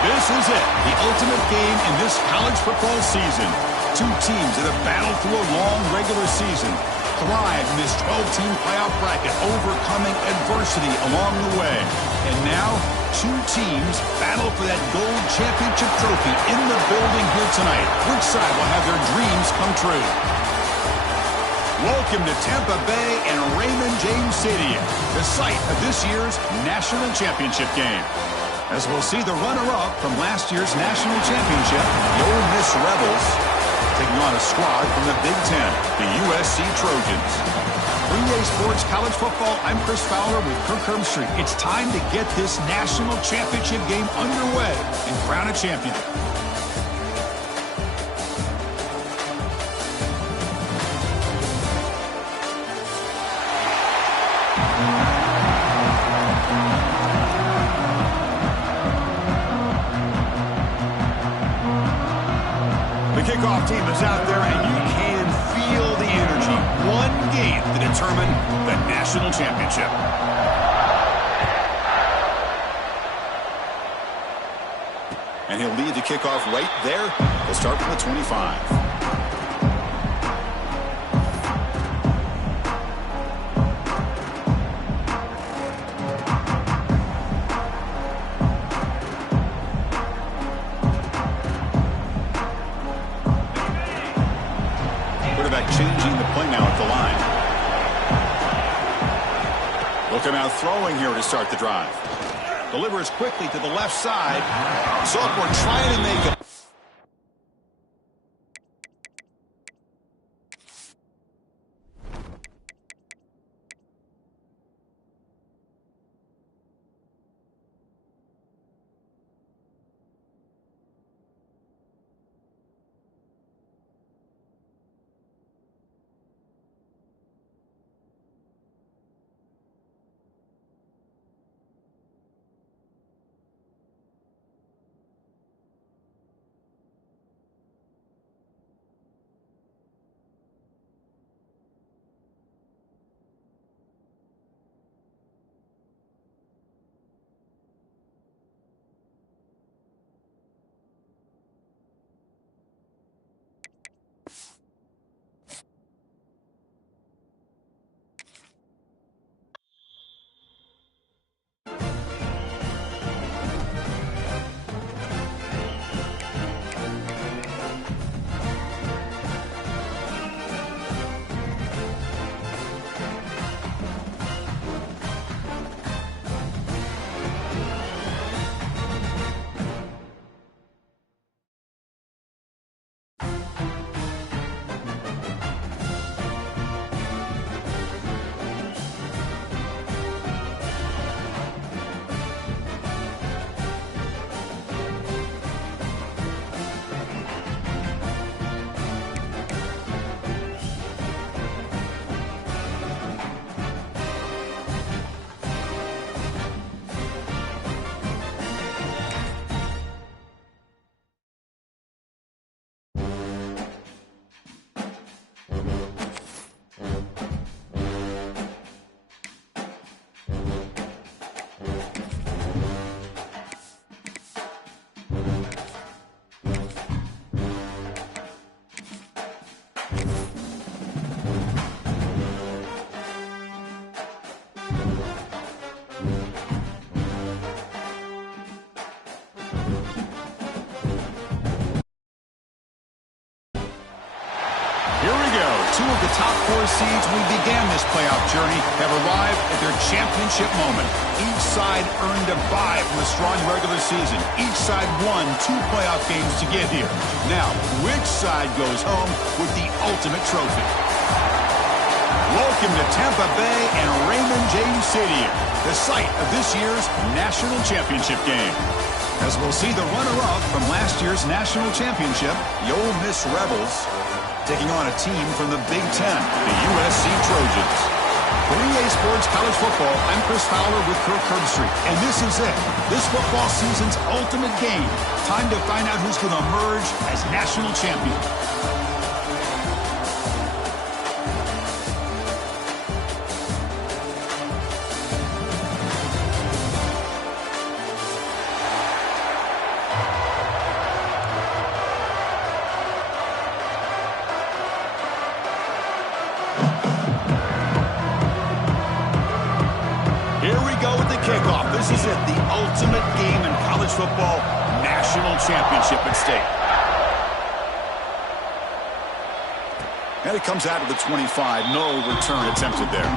This is it, the ultimate game in this college football season. Two teams that have battled through a long regular season, thrived in this 12-team playoff bracket, overcoming adversity along the way. And now, two teams battle for that gold championship trophy in the building here tonight. Which side will have their dreams come true? Welcome to Tampa Bay and Raymond James Stadium, the site of this year's national championship game. As we'll see the runner-up from last year's national championship, the Ole Miss Rebels, taking on a squad from the Big Ten, the USC Trojans. 3A Sports College Football, I'm Chris Fowler with Kirk Herbstreit. It's time to get this national championship game underway and crown a champion. The kickoff team is out there, and you can feel the energy. One game to determine the national championship. And he'll lead the kickoff right there. He'll start from the 25. Changing the play now at the line. Look him out throwing here to start the drive. Delivers quickly to the left side. Sophomore trying to make it. Two of the top four seeds who began this playoff journey have arrived at their championship moment. Each side earned a bye from a strong regular season. Each side won 2 playoff games to get here. Now, which side goes home with the ultimate trophy? Welcome to Tampa Bay and Raymond James Stadium, the site of this year's national championship game. As we'll see the runner-up from last year's national championship, the Ole Miss Rebels, taking on a team from the Big Ten, the USC Trojans. 3A Sports College Football, I'm Chris Fowler with Kirk Herbstreit. And this is it, this football season's ultimate game. Time to find out who's going to emerge as national champion. This is it, the ultimate game in college football, national championship at stake. And it comes out of the 25. No return attempted there.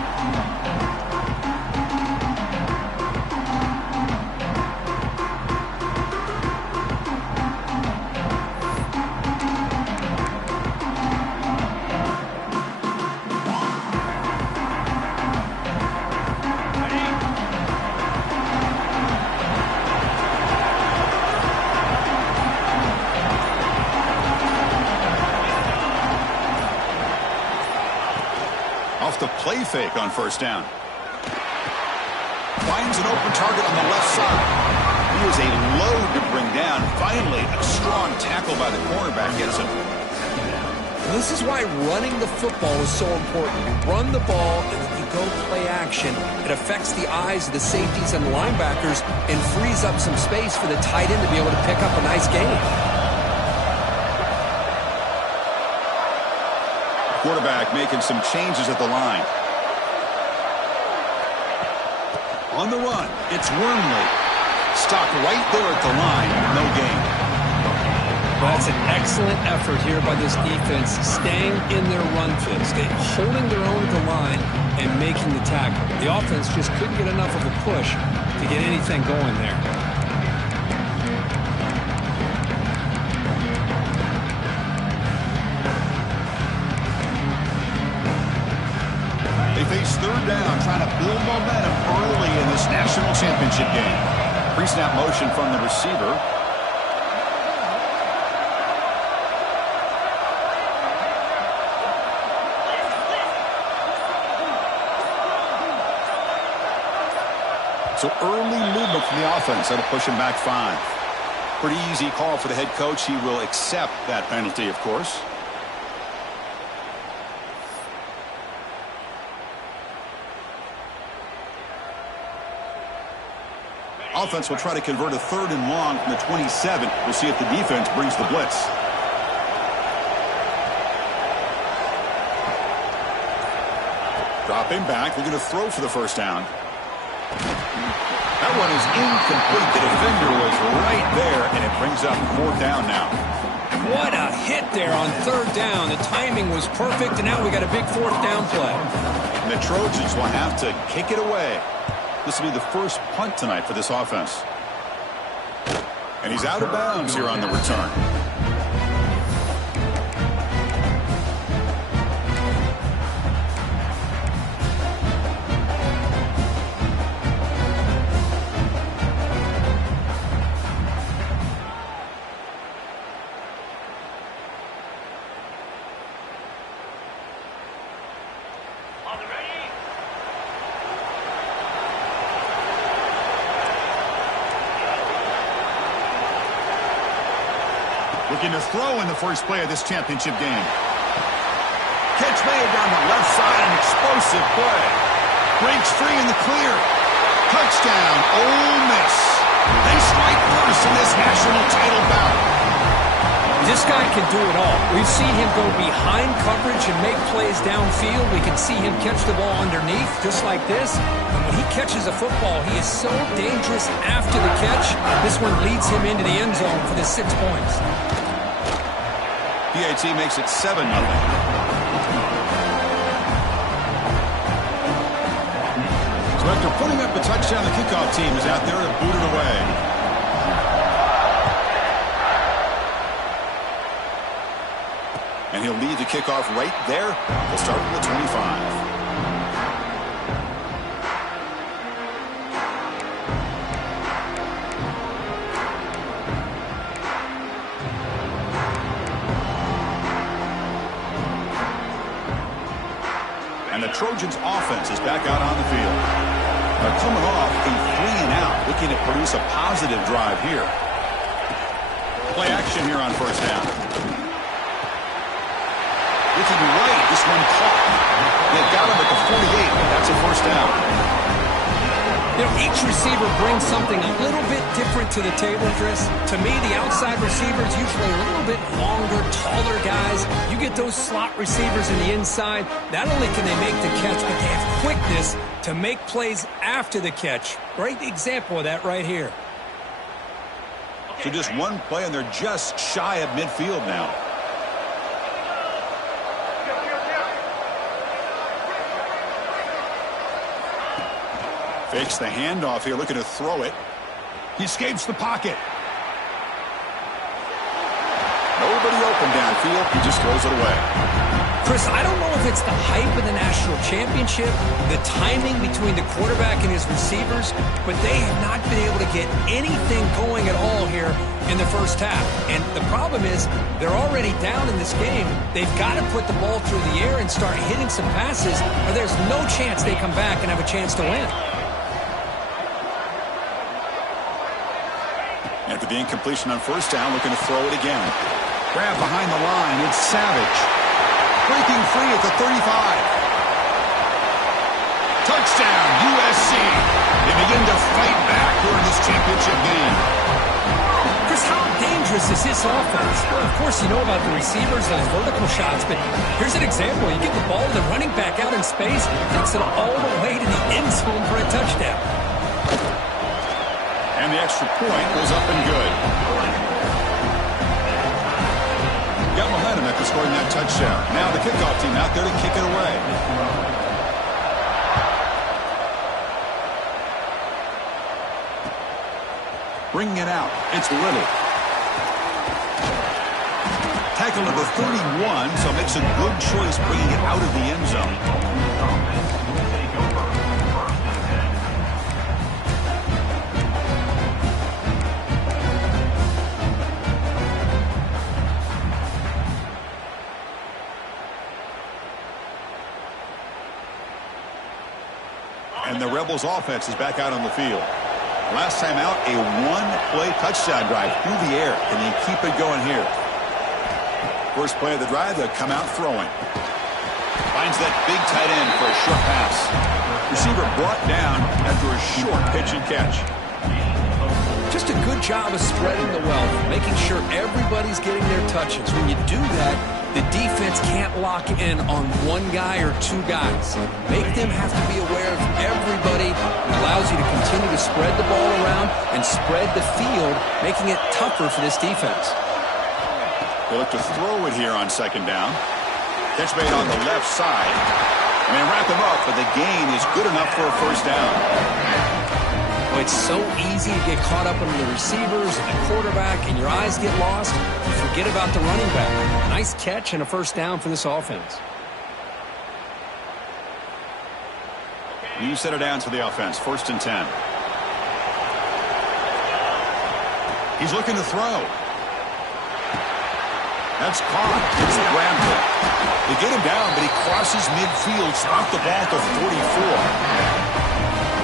Off the play fake on first down. Finds an open target on the left side. He is a load to bring down. Finally, a strong tackle by the cornerback gets him. This is why running the football is so important. You run the ball, and then you go play action. It affects the eyes of the safeties and the linebackers and frees up some space for the tight end to be able to pick up a nice gain. Quarterback making some changes at the line. On the run, it's Wormley. Stopped right there at the line. No gain. Well, that's an excellent effort here by this defense, staying in their run fits, holding their own at the line and making the tackle. The offense just couldn't get enough of a push to get anything going there. They face third down, trying to build momentum early in this national championship game. Pre-snap motion from the receiver. So early movement from the offense. That'll push him back 5. Pretty easy call for the head coach. He will accept that penalty, of course. Offense will try to convert a 3rd and long from the 27. We'll see if the defense brings the blitz. Dropping back, looking to throw for the first down. That one is incomplete. The defender was right there, and it brings up 4th down now. What a hit there on 3rd down. The timing was perfect, and now we got a big 4th down play. And the Trojans will have to kick it away. This will be the first punt tonight for this offense. And he's out of bounds here on the return. Looking to throw in the first play of this championship game. Catch made down the left side, an explosive play. Breaks free in the clear. Touchdown, Ole Miss. They strike first in this national title bout. This guy can do it all. We've seen him go behind coverage and make plays downfield. We can see him catch the ball underneath, just like this. And when he catches a football, he is so dangerous after the catch. This one leads him into the end zone for the 6 points. PAT makes it 7-0. So after putting up a touchdown, the kickoff team is out there to boot it away. And he'll lead the kickoff right there. He'll start with the 25. And the Trojans' offense is back out on the field. They're coming off a 3-and-out, looking to produce a positive drive here. Play action here on first down. Looking right, this one caught. They've got him at the 48, but that's a first down. You know, each receiver brings something a little bit different to the table, Chris. To me, the outside receivers usually a little bit longer, taller guys. You get those slot receivers in the inside. Not only can they make the catch, but they have quickness to make plays after the catch. Great example of that right here. So just one play, and they're just shy of midfield now. Fakes the handoff here, looking to throw it. He escapes the pocket. Nobody open downfield. He just throws it away. Chris, I don't know if it's the hype of the national championship, the timing between the quarterback and his receivers, but they have not been able to get anything going at all here in the first half. And the problem is they're already down in this game. They've got to put the ball through the air and start hitting some passes, or there's no chance they come back and have a chance to win. After the incompletion on first down, looking to throw it again. Grab behind the line. It's Savage. Breaking free at the 35. Touchdown, USC. They begin to fight back here in this championship game. Chris, how dangerous is this offense? Well, of course, you know about the receivers, those vertical shots, but here's an example. You get the ball to the running back out in space, takes it all the way to the end zone for a touchdown. And the extra point was up and good. Got momentum after scoring that touchdown. Now the kickoff team out there to kick it away. Bringing it out. It's Little. Tackle number 31, so makes a good choice bringing it out of the end zone. And the Rebels offense is back out on the field. Last time out, a one-play touchdown drive through the air. Can they keep it going here? First play of the drive, they'll come out throwing. Finds that big tight end for a short pass. Receiver brought down after a short pitch and catch. Just a good job of spreading the wealth, making sure everybody's getting their touches. When you do that, the defense can't lock in on one guy or two guys. Make them have to be aware of everybody. It allows you to continue to spread the ball around and spread the field, making it tougher for this defense. They look to throw it here on second down. Catch made on the left side. And they wrap him up, but the gain is good enough for a first down. Well, it's so easy to get caught up under the receivers and the quarterback, and your eyes get lost. You forget about the running back. Nice catch and a first down for this offense. New set of downs for the offense. 1st and 10. He's looking to throw. That's caught. It's grabbed it. They get him down, but he crosses midfield, stopped the ball to 44.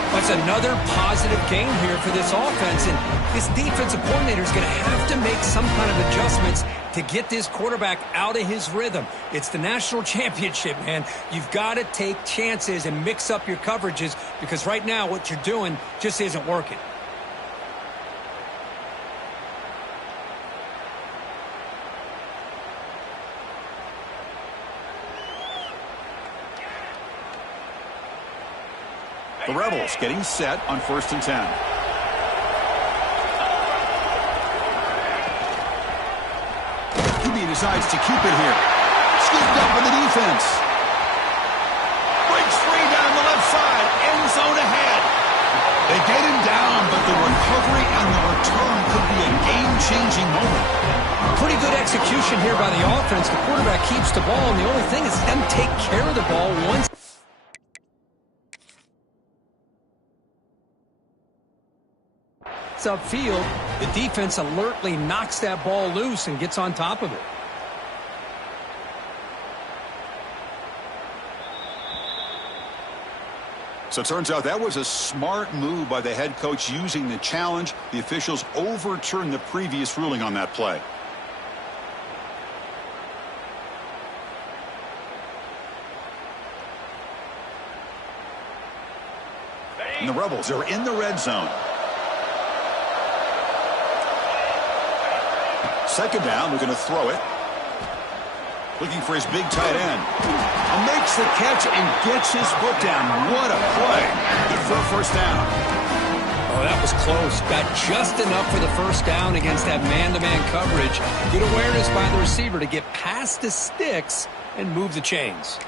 That's another positive game here for this offense, and this defensive coordinator is going to have to make some kind of adjustments to get this quarterback out of his rhythm. It's the national championship, man. You've got to take chances and mix up your coverages, because right now what you're doing just isn't working. The Rebels getting set on 1st and 10. QB decides to keep it here. Scooped up in the defense. Breaks free down the left side. End zone ahead. They get him down, but the recovery and the return could be a game-changing moment. Pretty good execution here by the offense. The quarterback keeps the ball, and the only thing is he doesn't take care of the ball once. Upfield, the defense alertly knocks that ball loose and gets on top of it. So it turns out that was a smart move by the head coach using the challenge. The officials overturned the previous ruling on that play. And the Rebels are in the red zone. Second down, we're going to throw it. Looking for his big tight end. Makes the catch and gets his foot down. What a play. Good for a first down. Oh, that was close. Got just enough for the first down against that man-to-man coverage. Good awareness by the receiver to get past the sticks and move the chains.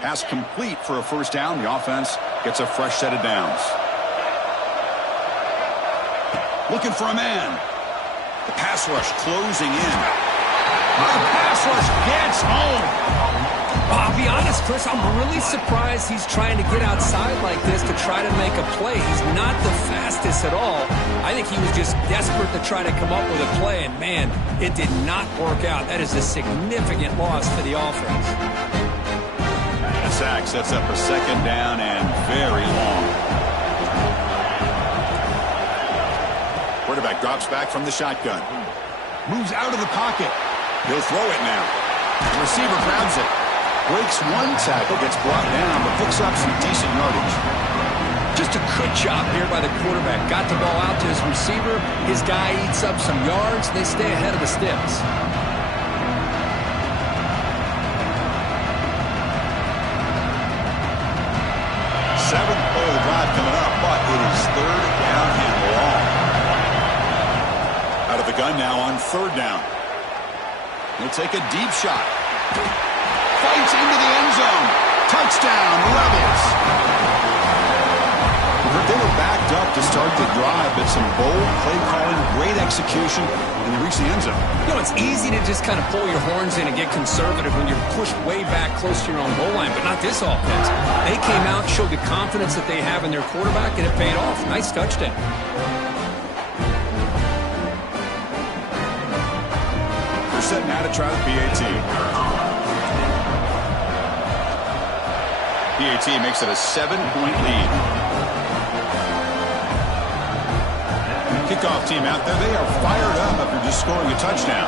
Pass complete for a first down. The offense gets a fresh set of downs. Looking for a man. The pass rush closing in. The pass rush gets home. I'll be honest, Chris, I'm really surprised he's trying to get outside like this to try to make a play. He's not the fastest at all. I think he was just desperate to try to come up with a play, and man, it did not work out. That is a significant loss for the offense. Sack sets up a second down and very long. Quarterback drops back from the shotgun. Moves out of the pocket. He'll throw it now. The receiver grabs it. Breaks one tackle, gets brought down, but picks up some decent yardage. Just a good job here by the quarterback. Got the ball out to his receiver. His guy eats up some yards. They stay ahead of the sticks. Seventh play of the drive coming up, but it is third down and long. Out of the gun now on third down. He'll take a deep shot. Fights into the end zone. Touchdown, Rebels. They were backed up to start the drive, but some bold play calling, great execution, and they reach the end zone. You know, it's easy to just kind of pull your horns in and get conservative when you're pushed way back close to your own goal line, but not this offense. They came out, showed the confidence that they have in their quarterback, and it paid off. Nice touchdown. They're set now to try the PAT. PAT makes it a 7-point lead. Kickoff team out there, they are fired up after just scoring a touchdown.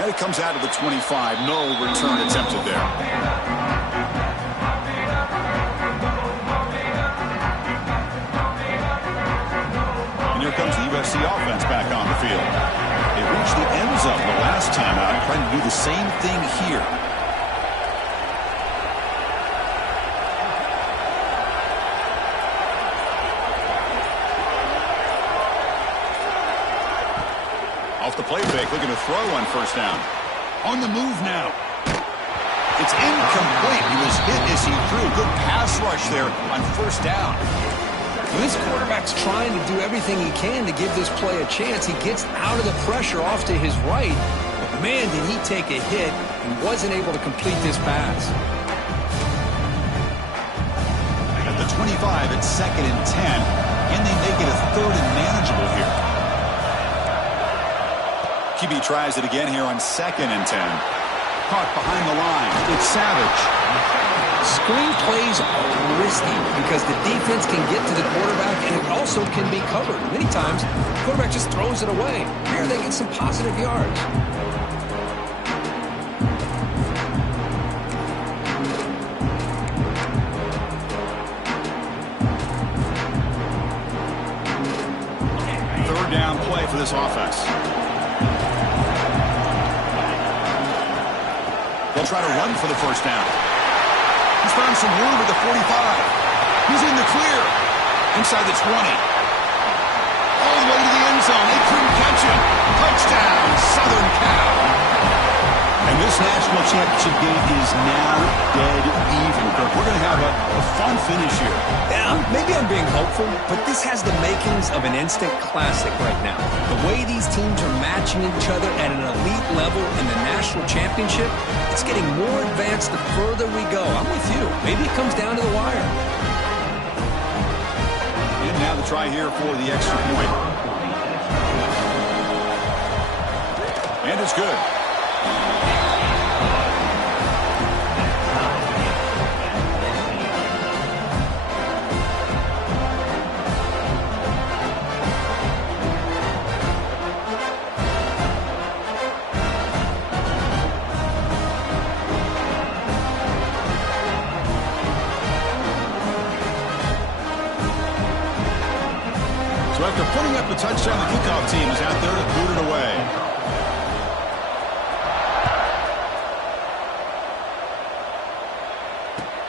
And it comes out of the 25. No return attempted there. And here comes the USC offense back on the field. They reached the end zone the last time out, trying to do the same thing here. Off the play fake, looking to throw on first down. On the move now. It's incomplete. He was hit as he threw. Good pass rush there on first down. This quarterback's trying to do everything he can to give this play a chance. He gets out of the pressure off to his right. But man, did he take a hit and wasn't able to complete this pass. At the 25, it's 2nd and 10. Can they make it a third and manageable here? QB tries it again here on 2nd and 10. Caught behind the line. It's Savage. Screen plays are risky because the defense can get to the quarterback and it also can be covered. Many times, the quarterback just throws it away. Here they get some positive yards. Third down play for this offense. They'll try to run for the first down. He's found some room at the 45. He's in the clear. Inside the 20. All the way to the end zone. They couldn't catch him. Touchdown, Southern Cal. And this national championship game is now dead even. We're going to have a fun finish here. Yeah, maybe I'm being hopeful, but this has the makings of an instant classic right now. The way these teams are matching each other at an elite level in the national championship, it's getting more advanced the further we go. I'm with you. Maybe it comes down to the wire. And now the try here for the extra point. And it's good. So after putting up the touchdown, the kickoff team is out there to boot it away.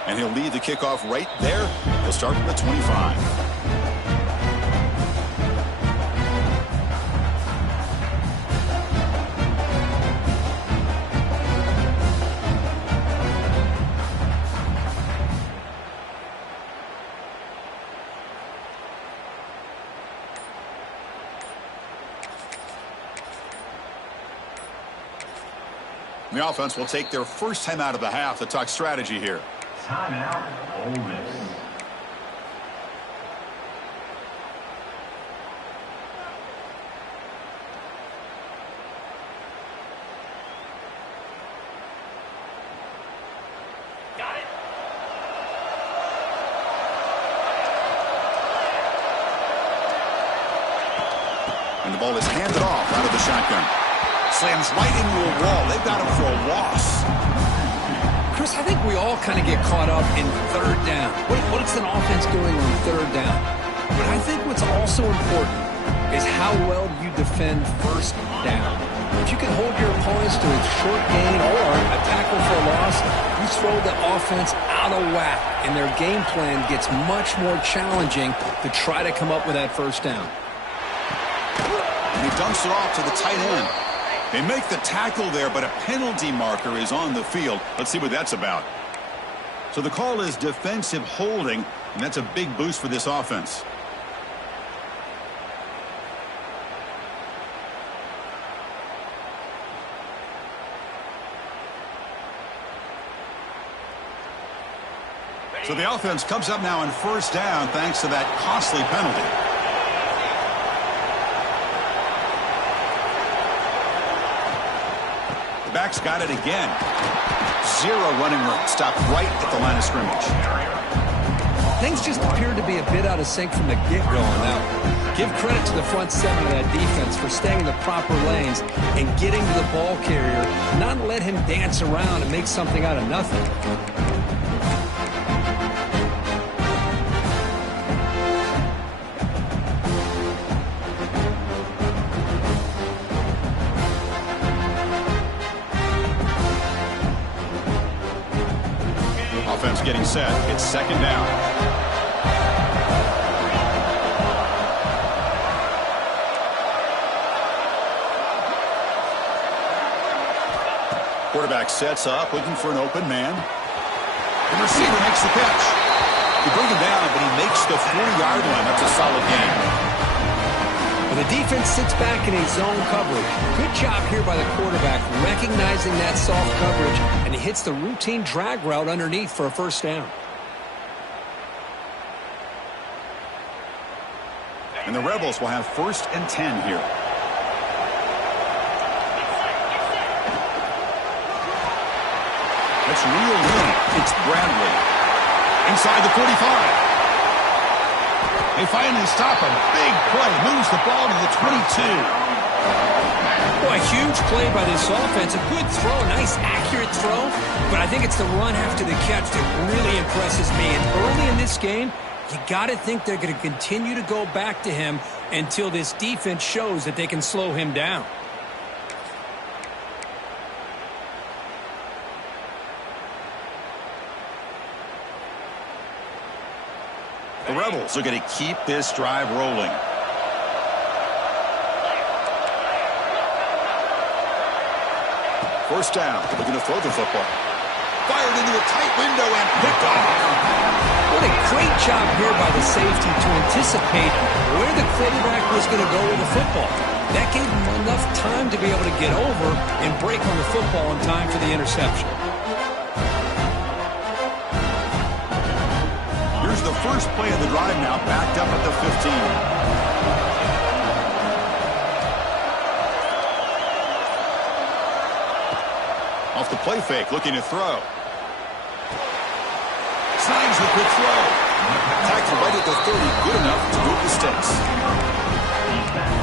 And he'll lead the kickoff right there. He'll start from the 25. The offense will take their first time out of the half to talk strategy here. Timeout, Ole Miss. Got it. And the ball is handed off out of the shotgun. Slams right into a wall. They've got him for a loss. Chris, I think we all kind of get caught up in third down. What is an offense doing on third down? But I think what's also important is how well you defend first down. If you can hold your opponents to a short gain or a tackle for a loss, you throw the offense out of whack, and their game plan gets much more challenging to try to come up with that first down. And he dumps it off to the tight end. They make the tackle there, but a penalty marker is on the field. Let's see what that's about. So the call is defensive holding, and that's a big boost for this offense. So the offense comes up now on first down thanks to that costly penalty. Back's got it again. Zero running room. Stopped right at the line of scrimmage. Things just appeared to be a bit out of sync from the get-go on that one. Give credit to the front seven of that defense for staying in the proper lanes and getting to the ball carrier, not let him dance around and make something out of nothing. Offense getting set. It's second down. Quarterback sets up, looking for an open man. The receiver makes the catch. You bring him down, but he makes the 40-yard line. That's a solid game. Well, the defense sits back in a zone coverage. Good job here by the quarterback, recognizing that soft coverage, and he hits the routine drag route underneath for a first down. And the Rebels will have 1st and 10 here. That's real lead. It's Bradley. Inside the 45. They finally stop him. Big play. Moves the ball to the 22. Boy, a huge play by this offense. A good throw. A nice, accurate throw. But I think it's the run after the catch that really impresses me. And early in this game, you got to think they're going to continue to go back to him until this defense shows that they can slow him down. The Rebels are going to keep this drive rolling. First down. They're going to throw the football. Fired into a tight window and picked off. What a great job here by the safety to anticipate where the quarterback was going to go with the football. That gave him enough time to be able to get over and break on the football in time for the interception. Here's the first play of the drive now, backed up at the 15. Off the play fake, looking to throw. Signs the quick throw. Tackled right at the 30, good enough to move the sticks.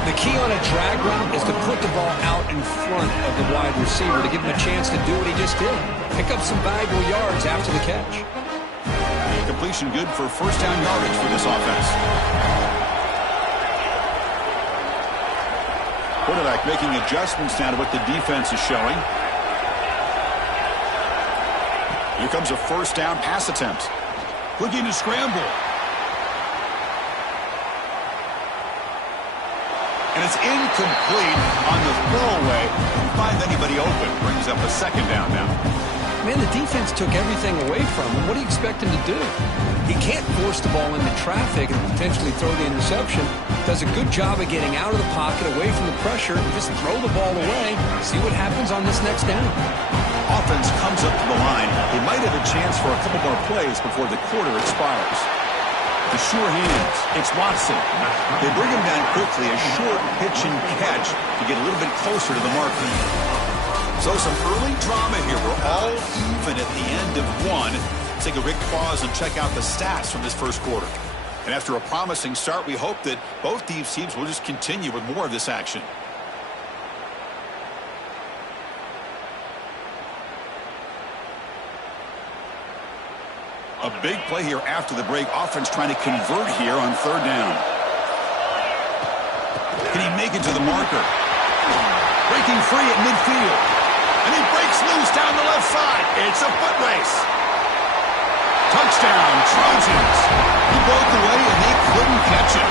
The key on a drag route is to put the ball out in front of the wide receiver to give him a chance to do what he just did. Pick up some valuable yards after the catch. Completion good for first down yardage for this offense. Quarterback making adjustments now to what the defense is showing. Here comes a first down pass attempt. Looking to scramble. And it's incomplete on the throwaway. Didn't find anybody open. Brings up a second down now. Man, the defense took everything away from him. What do you expect him to do? He can't force the ball into traffic and potentially throw the interception. Does a good job of getting out of the pocket, away from the pressure, and just throw the ball away. See what happens on this next down. Offense comes up to the line. They might have a chance for a couple more plays before the quarter expires. The sure hands. It's Watson. They bring him down quickly. A short pitch and catch to get a little bit closer to the marker. So some early drama here. We're all even at the end of one. Let's take a quick pause and check out the stats from this first quarter. And after a promising start, we hope that both these teams will just continue with more of this action. A big play here after the break. Offense trying to convert here on third down. Can he make it to the marker? Breaking free at midfield. And he breaks loose down the left side. It's a foot race. Touchdown, Trojans. He broke away and they couldn't catch him.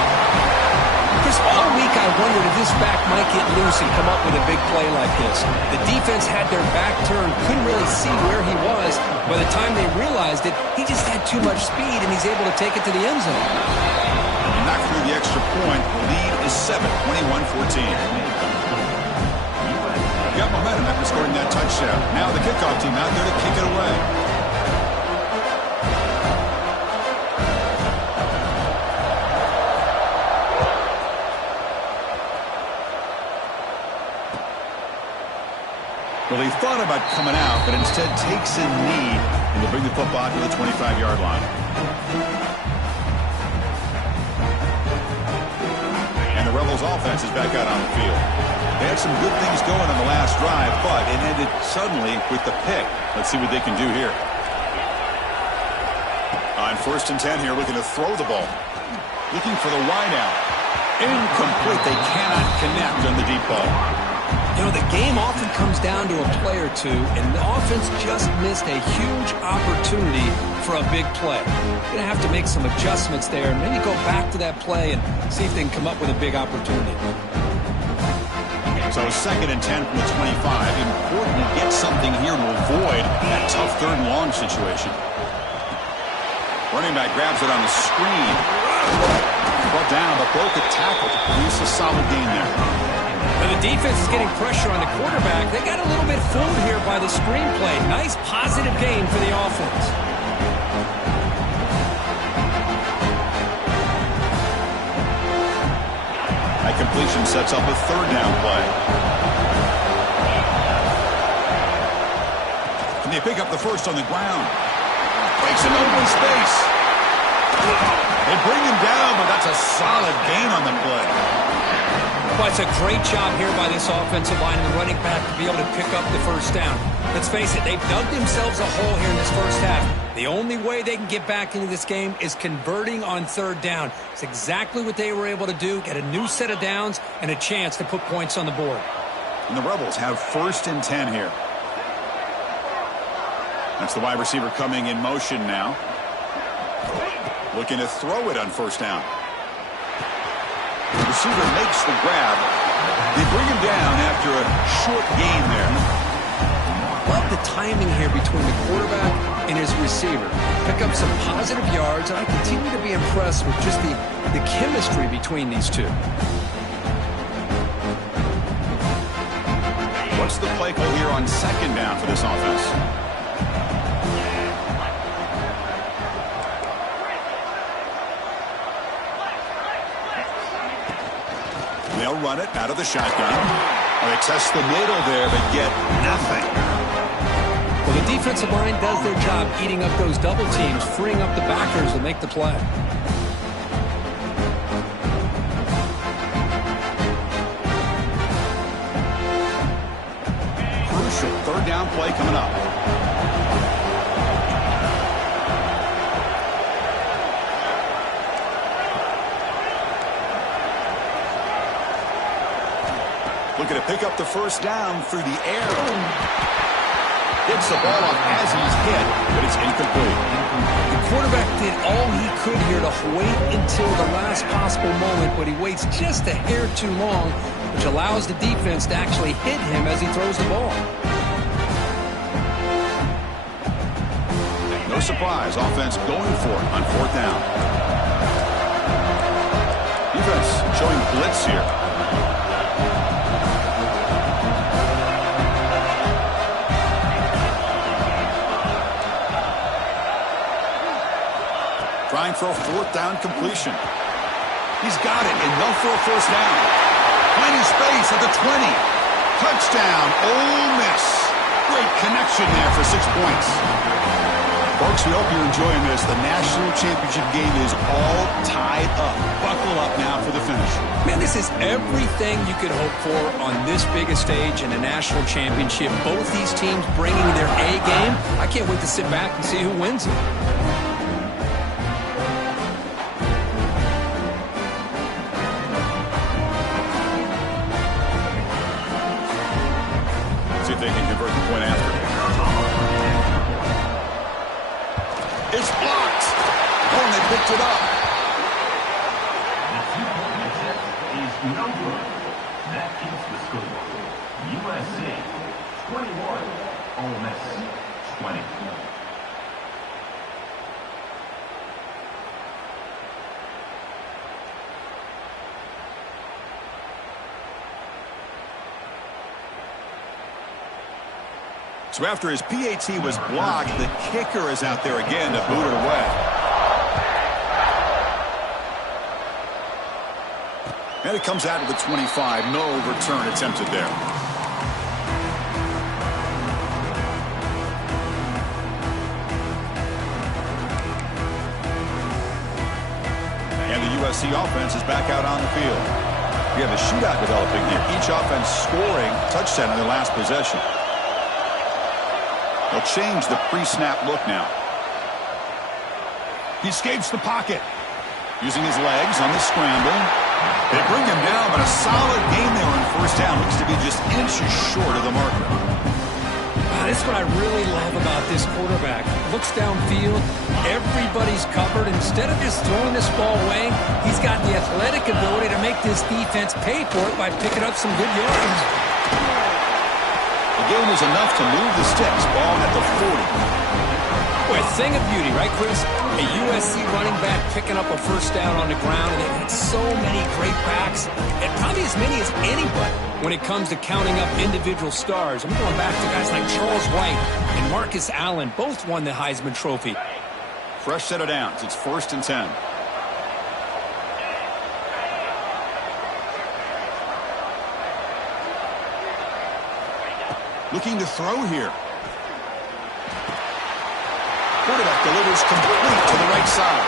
Chris, all week I wondered if this back might get loose and come up with a big play like this. The defense had their back turned, couldn't really see where he was. By the time they realized it, he just had too much speed and he's able to take it to the end zone. Knocked through the extra point. The lead is 7, 21-14. Got momentum after scoring that touchdown. Now the kickoff team out there to kick it away. Well, he thought about coming out, but instead takes a knee and will bring the football to the 25-yard line. And the Rebels offense is back out on the field. They had some good things going on the last drive, but it ended suddenly with the pick. Let's see what they can do here. On 1st and 10 here, looking to throw the ball. Looking for the wide out. Incomplete. They cannot connect on the deep ball. You know, the game often comes down to a play or two, and the offense just missed a huge opportunity for a big play. Going to have to make some adjustments there and maybe go back to that play and see if they can come up with a big opportunity. So 2nd and 10 from the 25. Important to get something here to avoid that tough 3rd and long situation. Running back grabs it on the screen. Brought down, but broke a tackle to produce a solid gain there. Now the defense is getting pressure on the quarterback. They got a little bit fooled here by the screenplay. Nice positive gain for the offense. That completion sets up a 3rd down play. And they pick up the first on the ground. Breaks an open space. They bring him down, but that's a solid gain on the play. Well, it's a great job here by this offensive line and the running back to be able to pick up the first down. Let's face it, they've dug themselves a hole here in this first half. The only way they can get back into this game is converting on 3rd down. It's exactly what they were able to do, get a new set of downs and a chance to put points on the board. And the Rebels have 1st and 10 here. That's the wide receiver coming in motion now. Looking to throw it on 1st down. The receiver makes the grab. They bring him down after a short gain there. Love the timing here between the quarterback and his receiver. Pick up some positive yards, and I continue to be impressed with just the chemistry between these two. What's the play call here on 2nd down for this offense? They'll run it out of the shotgun. They test the middle there, but get nothing. Well, the defensive line does their job eating up those double teams, freeing up the backers to make the play. Crucial 3rd down play coming up. Looking to pick up the first down through the air. Gets the ball up as he's hit, but it's incomplete. The quarterback did all he could here to wait until the last possible moment, but he waits just a hair too long, which allows the defense to actually hit him as he throws the ball. No surprise, offense going for it on fourth down. Defense showing blitz here. Trying for a fourth down completion. He's got it, enough for a first down. Finding space at the 20. Touchdown, Ole Miss. Great connection there for 6 points. Folks, we hope you're enjoying this. The national championship game is all tied up. Buckle up now for the finish. Man, this is everything you could hope for on this big a stage in a national championship. Both these teams bringing their A game. I can't wait to sit back and see who wins it. See if they can convert the point after. It's blocked. Oh, and they picked it up. The 2-point attempt is no good. That keeps the score. USC 21, Ole Miss 20. So after his PAT was blocked, the kicker is out there again to boot it away. And it comes out to the 25. No return attempted there. And the USC offense is back out on the field. We have a shootout developing here. Each offense scoring a touchdown in their last possession. They'll change the pre-snap look now. He escapes the pocket. Using his legs on the scramble. They bring him down, but a solid gain there on first down. Looks to be just inches short of the marker. This is what I really love about this quarterback. Looks downfield. Everybody's covered. Instead of just throwing this ball away, he's got the athletic ability to make this defense pay for it by picking up some good yards. The game is enough to move the sticks. Ball at the 40. Boy, a thing of beauty, right, Chris? A USC running back picking up a first down on the ground, and they've got so many great backs, and probably as many as anybody when it comes to counting up individual stars. I'm going back to guys like Charles White and Marcus Allen. Both won the Heisman Trophy. Fresh set of downs. It's 1st and 10. Looking to throw here. Quarterback delivers complete to the right side.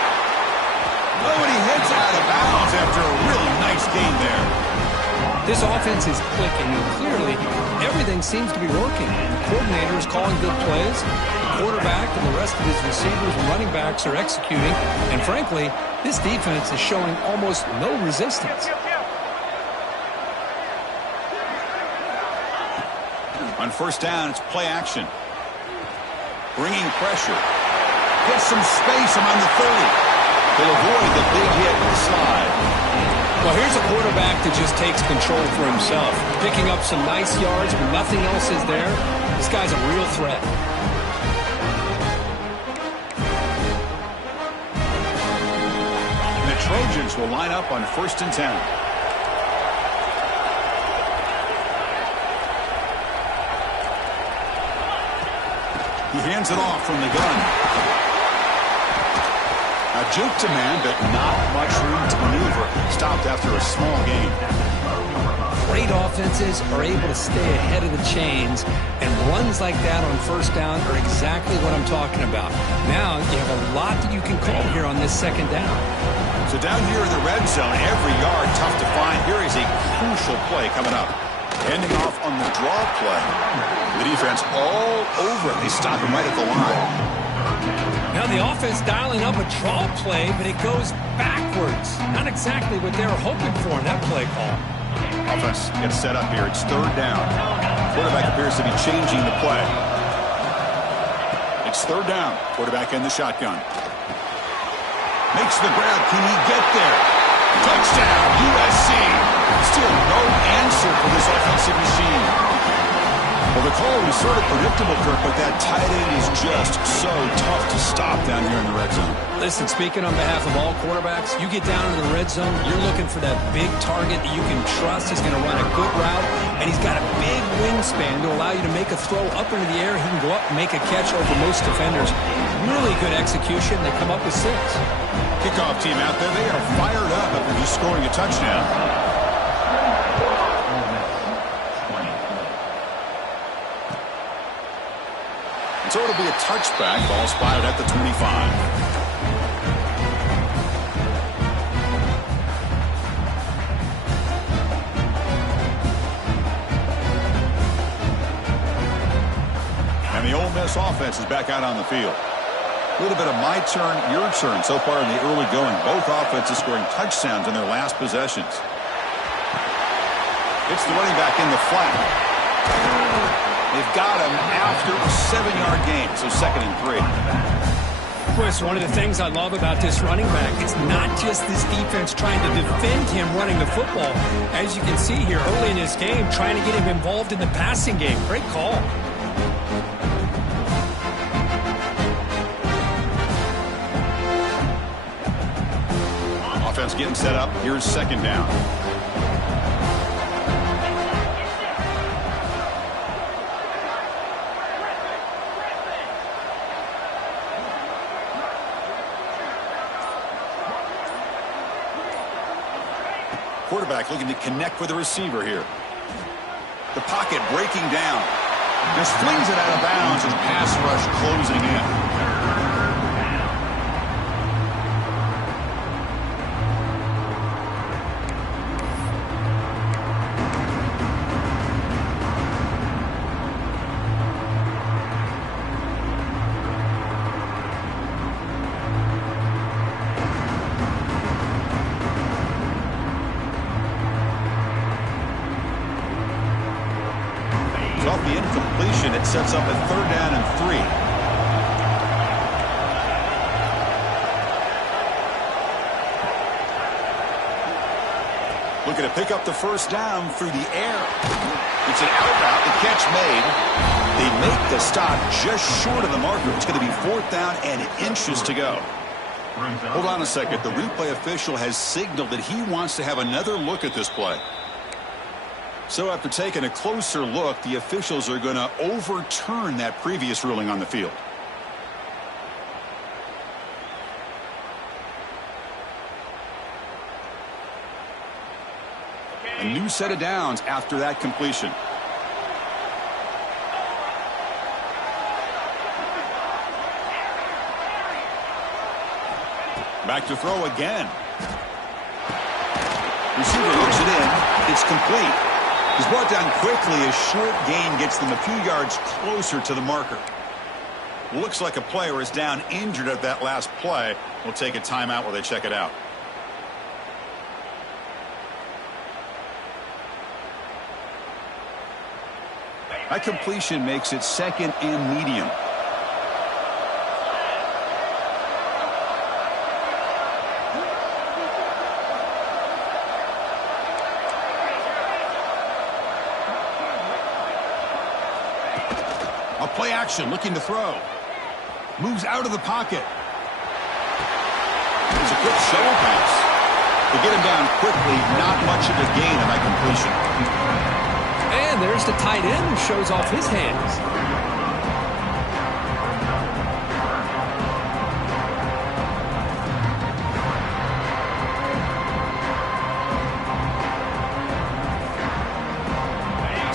Oh, and he heads out of bounds after a really nice gain there. This offense is clicking, and clearly everything seems to be working. The coordinator is calling good plays. The quarterback and the rest of his receivers and running backs are executing. And frankly, this defense is showing almost no resistance. On first down, it's play action. Bringing pressure. Gets some space around the 30. They'll avoid the big hit and the slide. Well, here's a quarterback that just takes control for himself. Picking up some nice yards when nothing else is there. This guy's a real threat. And the Trojans will line up on 1st and 10. He hands it off from the gun. A juke to man, but not much room to maneuver. Stopped after a small gain. Great offenses are able to stay ahead of the chains, and runs like that on first down are exactly what I'm talking about. Now you have a lot that you can call here on this second down. So down here in the red zone, every yard tough to find. Here is a crucial play coming up. Ending off on the draw play. The defense all over it. They stop him right at the line. Now the offense dialing up a draw play, but it goes backwards. Not exactly what they were hoping for in that play call. Offense gets set up here. It's third down. Quarterback appears to be changing the play. It's third down. Quarterback in the shotgun. Makes the grab. Can he get there? Touchdown, USC. Still no answer for this offensive machine. Well, the call was sort of predictable, Kirk, but that tight end is just so tough to stop down here in the red zone. Listen, speaking on behalf of all quarterbacks, you get down in the red zone, you're looking for that big target that you can trust is going to run a good route, and he's got a big wingspan to allow you to make a throw up into the air. He can go up and make a catch over most defenders. Really good execution. They come up with 6. Kickoff team out there, they are fired up after just scoring a touchdown. So it'll be a touchback. Ball spotted at the 25. And the Ole Miss offense is back out on the field. A little bit of my turn, your turn so far in the early going. Both offenses scoring touchdowns in their last possessions. It's the running back in the flat. They've got him after a 7-yard gain, so 2nd and 3. Of course, one of the things I love about this running back, it's not just this defense trying to defend him running the football. As you can see here early in this game, trying to get him involved in the passing game. Great call. Offense getting set up. Here's 2nd down. Quarterback looking to connect with the receiver here. The pocket breaking down. Just flings it out of bounds as pass rush closing in. Off the incompletion, it sets up a 3rd down and 3. Looking to pick up the 1st down through the air. It's an out route, the catch made. They make the stop just short of the marker. It's going to be 4th down and inches to go. Hold on a second. The replay official has signaled that he wants to have another look at this play. So after taking a closer look, the officials are going to overturn that previous ruling on the field. A new set of downs after that completion. Back to throw again. Receiver looks it in. It's complete. He's brought down quickly. A short gain gets them a few yards closer to the marker. Looks like a player is down injured at that last play. We'll take a timeout while they check it out. That completion makes it 2nd and medium. Play action, looking to throw. Moves out of the pocket. There's a quick shovel pass. They get him down quickly, not much of a gain on that completion. And there's the tight end who shows off his hands.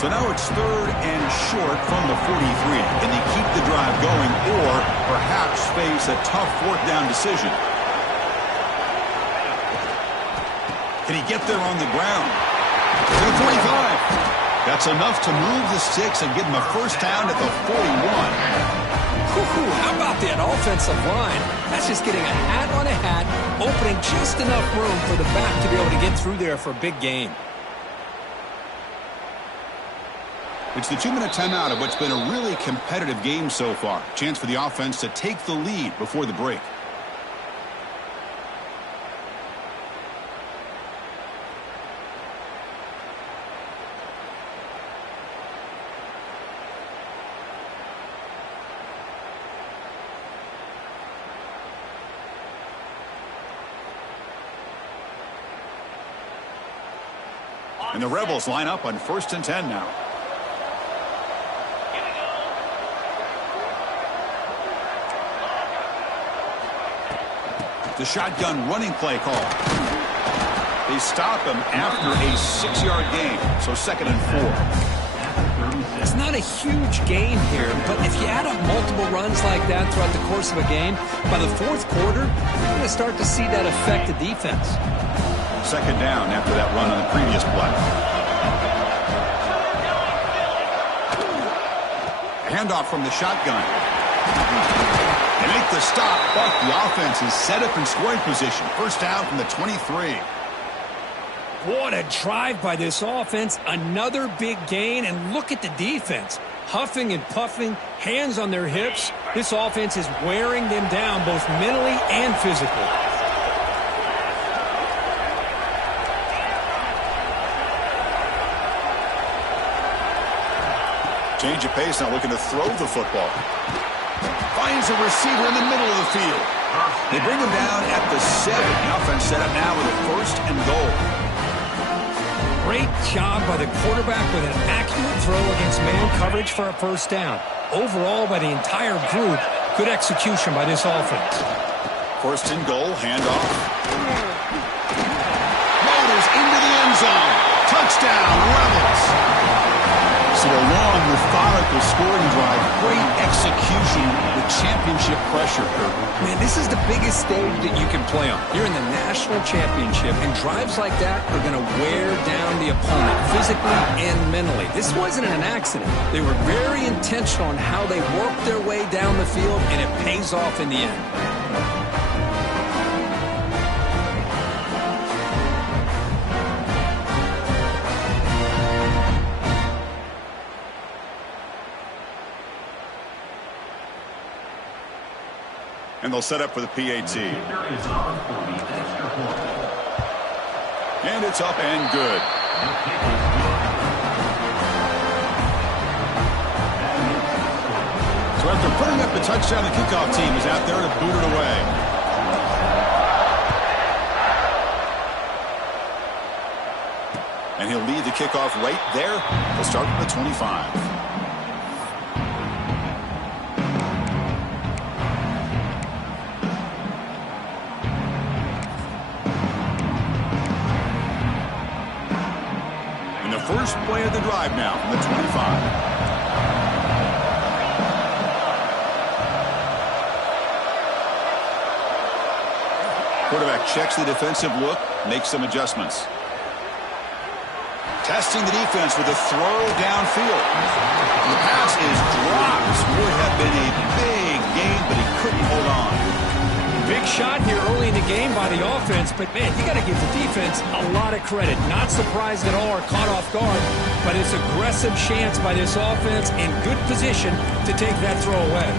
So now it's 3rd and short from the 43. Can they keep the drive going or perhaps face a tough 4th down decision? Can he get there on the ground? To the 45. That's enough to move the sticks and give him a 1st down at the 41. How about that offensive line? That's just getting a hat on a hat, opening just enough room for the back to be able to get through there for a big gain. It's the 2-minute timeout of what's been a really competitive game so far. Chance for the offense to take the lead before the break. And the Rebels line up on 1st and 10 now. The shotgun running play call. They stop him after a 6-yard gain, so 2nd and 4. It's not a huge gain here, but if you add up multiple runs like that throughout the course of a game, by the 4th quarter, you're going to start to see that affect the defense. 2nd down after that run on the previous play. Handoff from the shotgun. They make the stop, but the offense is set up in scoring position. 1st down from the 23. What a drive by this offense. Another big gain, and look at the defense. Huffing and puffing, hands on their hips. This offense is wearing them down both mentally and physically. Change of pace, now looking to throw the football. Finds a receiver in the middle of the field. They bring him down at the 7. The offense set up now with a 1st and goal. Great job by the quarterback with an accurate throw against man coverage for a 1st down. Overall, by the entire group, good execution by this offense. 1st and goal, handoff. Motors into the end zone. Touchdown, Rebels. So a long, methodical scoring drive. Great execution with championship pressure. Man, this is the biggest stage that you can play on. You're in the national championship, and drives like that are going to wear down the opponent physically and mentally. This wasn't an accident. They were very intentional on how they worked their way down the field, and it pays off in the end. And they'll set up for the PAT. And it's up and good. So after putting up the touchdown, the kickoff team is out there to boot it away. And he'll lead the kickoff right there. He'll start from the 25. First play of the drive now from the 25. Quarterback checks the defensive look, makes some adjustments. Testing the defense with a throw downfield. The pass is dropped. This would have been a big gain, but he couldn't hold on. Big shot here early in the game by the offense, but man, you got to give the defense a lot of credit. Not surprised at all or caught off guard, but it's aggressive chance by this offense in good position to take that throw away.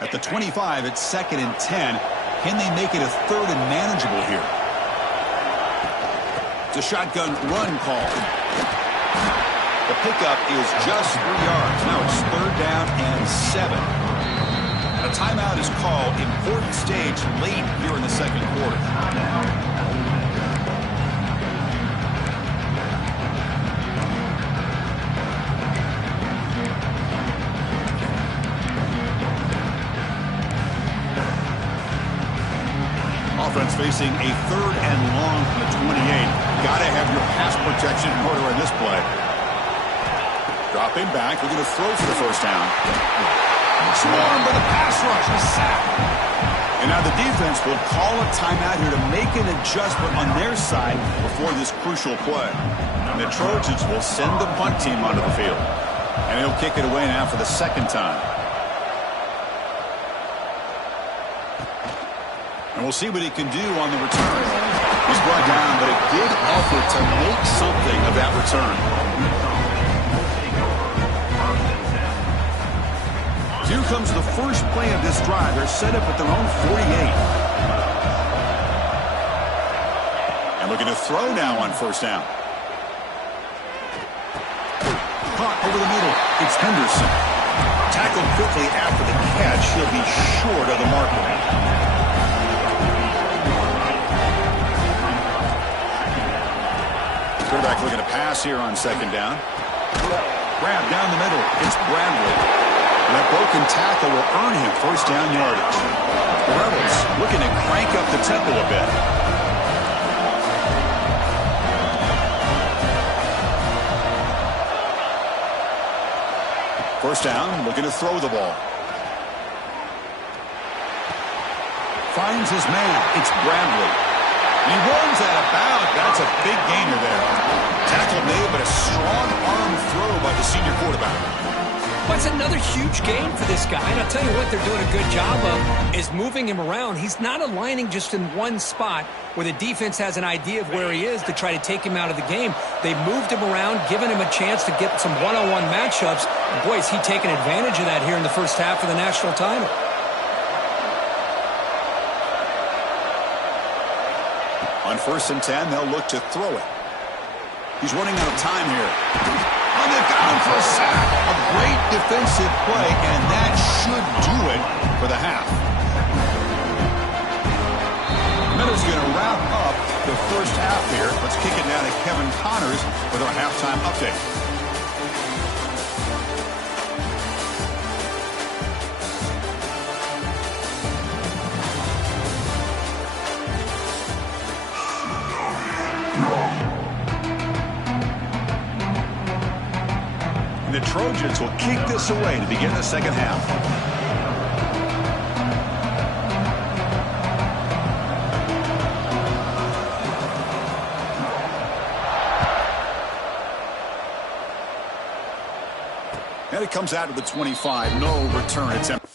At the 25, it's 2nd and 10. Can they make it a 3rd and manageable here? It's a shotgun run call. The pickup is just 3 yards. Now it's 3rd down and 7. A timeout is called. Important stage late here in the 2nd quarter. Offense facing a 3rd and long from the 28. Got to have your pass protection in order in this play. Dropping back, looking to throw for the 1st down. Swarmed by the pass rush, a sack. And now the defense will call a timeout here to make an adjustment on their side before this crucial play. And the Trojans will send the punt team onto the field. And he'll kick it away now for the 2nd time. And we'll see what he can do on the return. He's brought down, but a good effort to make something of that return. Here comes the first play of this drive. They're set up at their own 48. And looking to throw now on first down. Caught over the middle. It's Henderson. Tackled quickly after the catch. He'll be short of the marker. Quarterback looking to pass here on second down. Grab down the middle. It's Bradley. And that broken tackle will earn him first down yardage. The Rebels looking to crank up the tempo a bit. First down, looking to throw the ball. Finds his man. It's Bradley. He runs out of bounds. That's a big gainer there. Tackle made, but a strong arm throw by the senior quarterback. That's another huge gain for this guy. And I'll tell you what they're doing a good job of is moving him around. He's not aligning just in one spot where the defense has an idea of where he is to try to take him out of the game. They've moved him around, given him a chance to get some one-on-one matchups. And boy, is he taking advantage of that here in the first half of the national title. On first and 10, they'll look to throw it. He's running out of time here. And they've got him for a sack. A great defensive play, and that should do it for the half. Miller's going to wrap up the first half here. Let's kick it down to Kevin Connors with our halftime update. The Trojans will kick this away to begin the second half. And it comes out to the 25. No return attempt.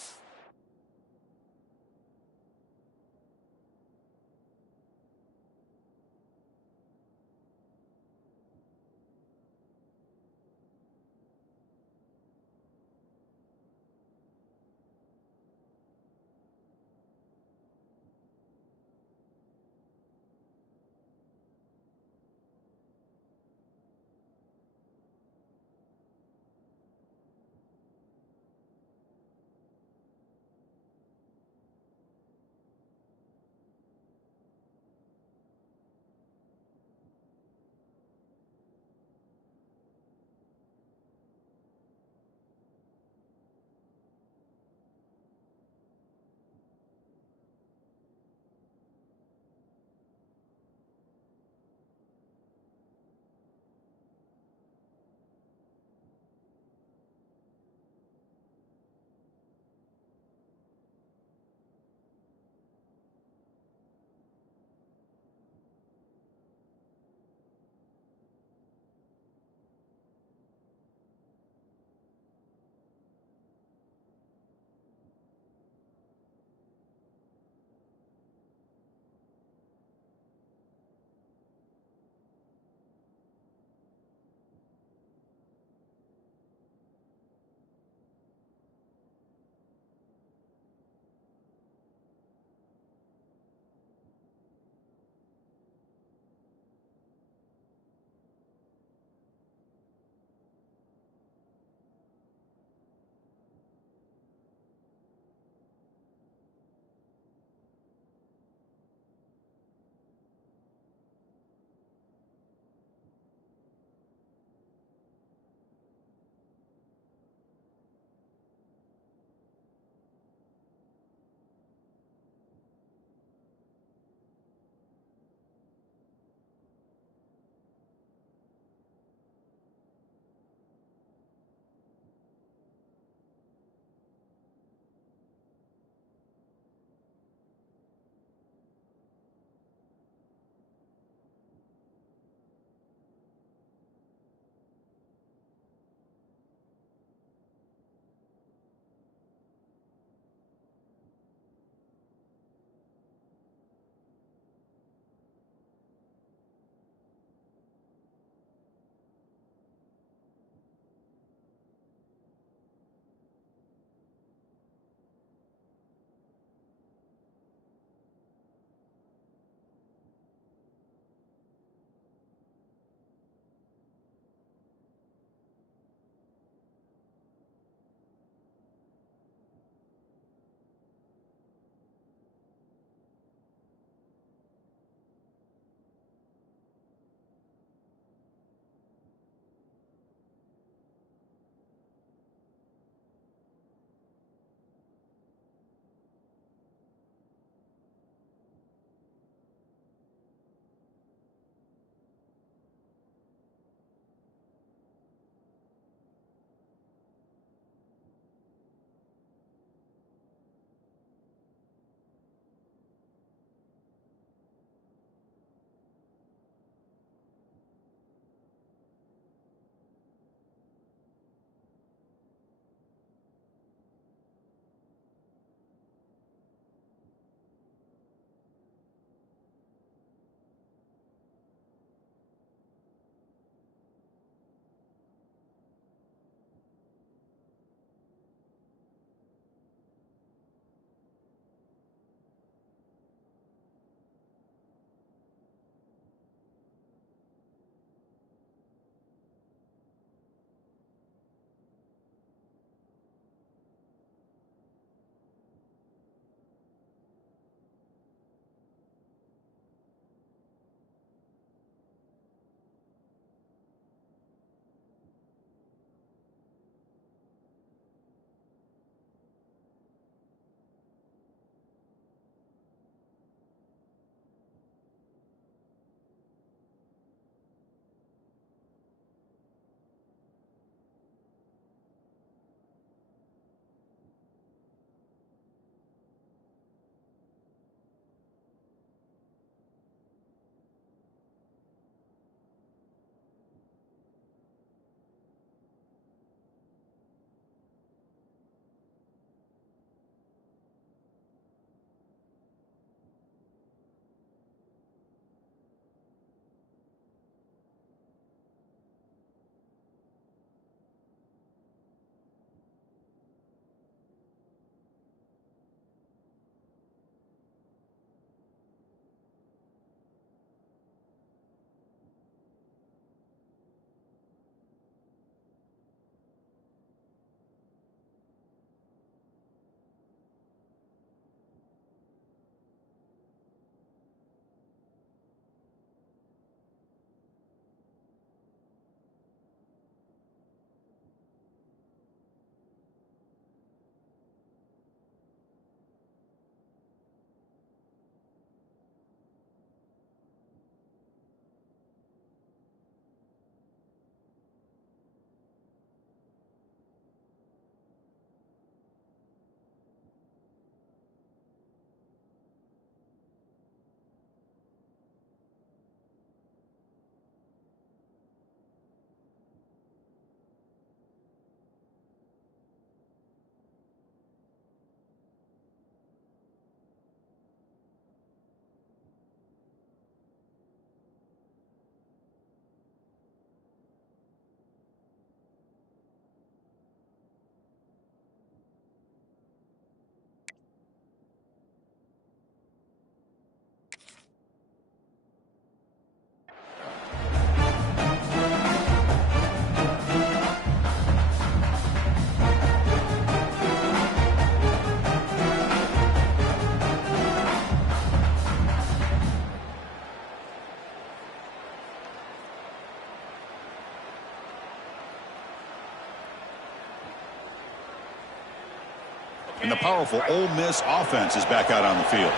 And the powerful Ole Miss offense is back out on the field.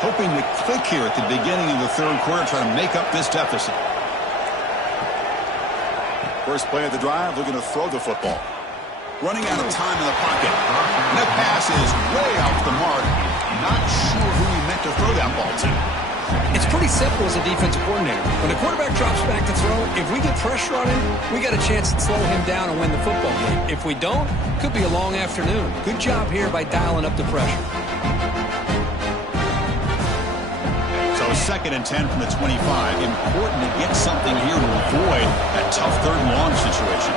Hoping to click here at the beginning of the third quarter, trying to make up this deficit. First play of the drive, looking to throw the football. Running out of time in the pocket. And that pass is way off the mark. Not sure who he meant to throw that ball to. It's pretty simple as a defensive coordinator. When the quarterback drops back to throw, if we get pressure on him, we got a chance to slow him down and win the football game. If we don't, it could be a long afternoon. Good job here by dialing up the pressure. So 2nd and 10 from the 25. Important to get something here to avoid that tough 3rd and long situation.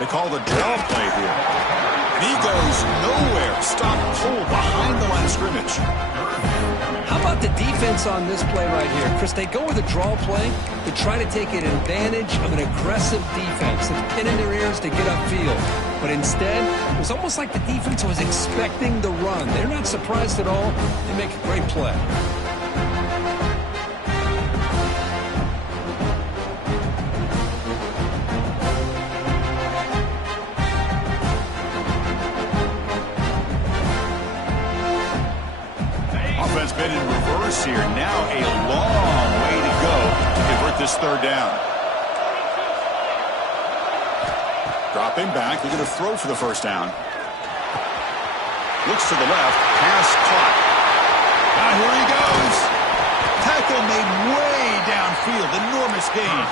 They call the draw play here. And he goes nowhere. Stop pull behind the line of scrimmage. How about the defense on this play right here? Chris, they go with a draw play to try to take an advantage of an aggressive defense that's pinning their ears to get upfield. But instead, it was almost like the defense was expecting the run. They're not surprised at all. They make a great play. Offense been in reverse here. Now a long way to go to convert this 3rd down. Dropping back, looking to throw for the 1st down. Looks to the left, pass caught. Now here he goes. Tackle made way downfield, enormous gain.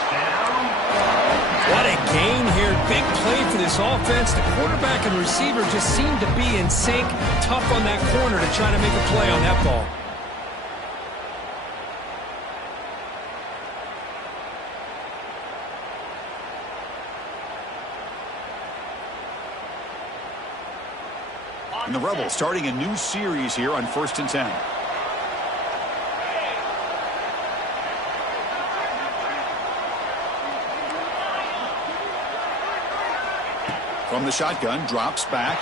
What a gain here. Big play for this offense. The quarterback and receiver just seem to be in sync. Tough on that corner to try to make a play on that ball. And the Rebels starting a new series here on 1st and 10. From the shotgun, drops back,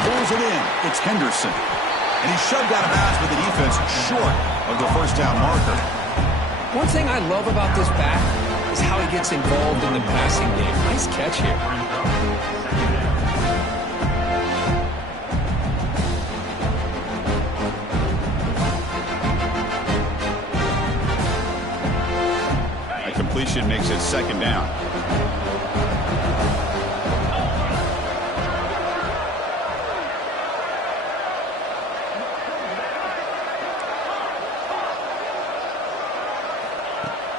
pulls it in. It's Henderson. And he's shoved out of bounds with the defense short of the 1st down marker. One thing I love about this back is how he gets involved in the passing game. Nice catch here. Completion makes it 2nd down.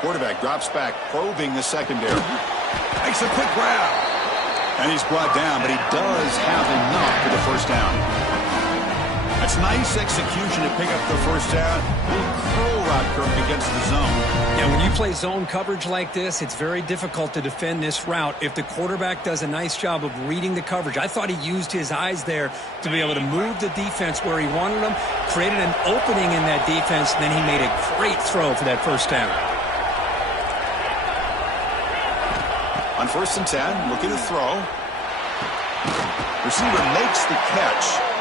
Quarterback drops back, probing the secondary. Makes a quick grab. And he's brought down, but he does have enough for the 1st down. That's nice execution to pick up the 1st down. Little curl route Kirk against the zone. Yeah, when you play zone coverage like this, it's very difficult to defend this route if the quarterback does a nice job of reading the coverage. I thought he used his eyes there to be able to move the defense where he wanted them, created an opening in that defense, and then he made a great throw for that 1st down. On 1st and 10, looking to throw. Receiver makes the catch.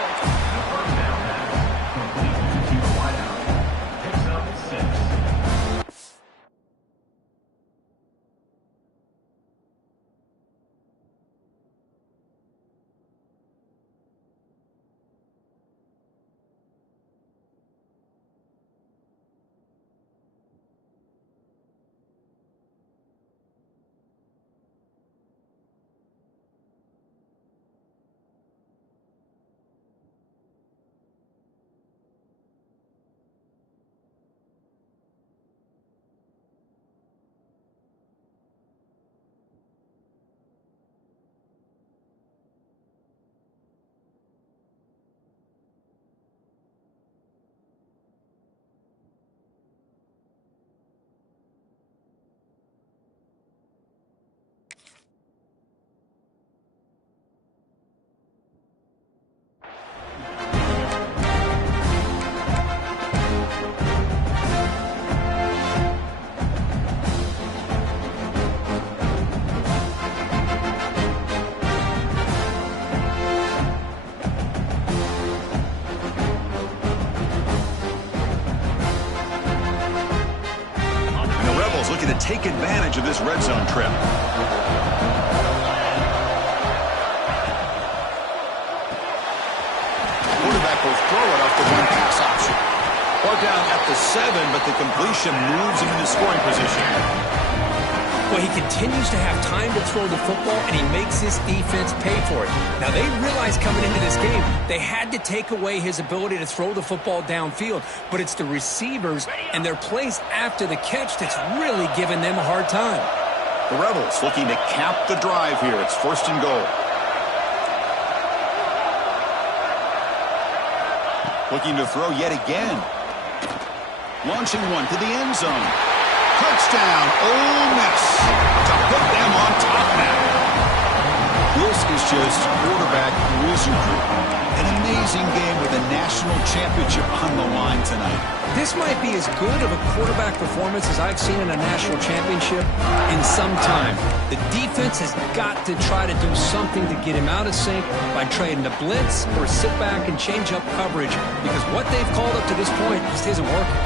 take advantage of this red zone trip. the run pass option. Brought down at the 7, but the completion moves him into scoring position. Well, he continues to have time to throw the football, and he makes his defense pay for it. Now, they realized coming into this game they had to take away his ability to throw the football downfield, but it's the receivers and their plays after the catch that's really giving them a hard time. The Rebels looking to cap the drive here. It's 1st and goal. Looking to throw yet again. Launching one to the end zone. Touchdown, Ole Miss, to put them on top now. This is just quarterback wizardry. An amazing game with a national championship on the line tonight. This might be as good of a quarterback performance as I've seen in a national championship in some time. The defense has got to try to do something to get him out of sync by trading the blitz or sit back and change up coverage, because what they've called up to this point just isn't working.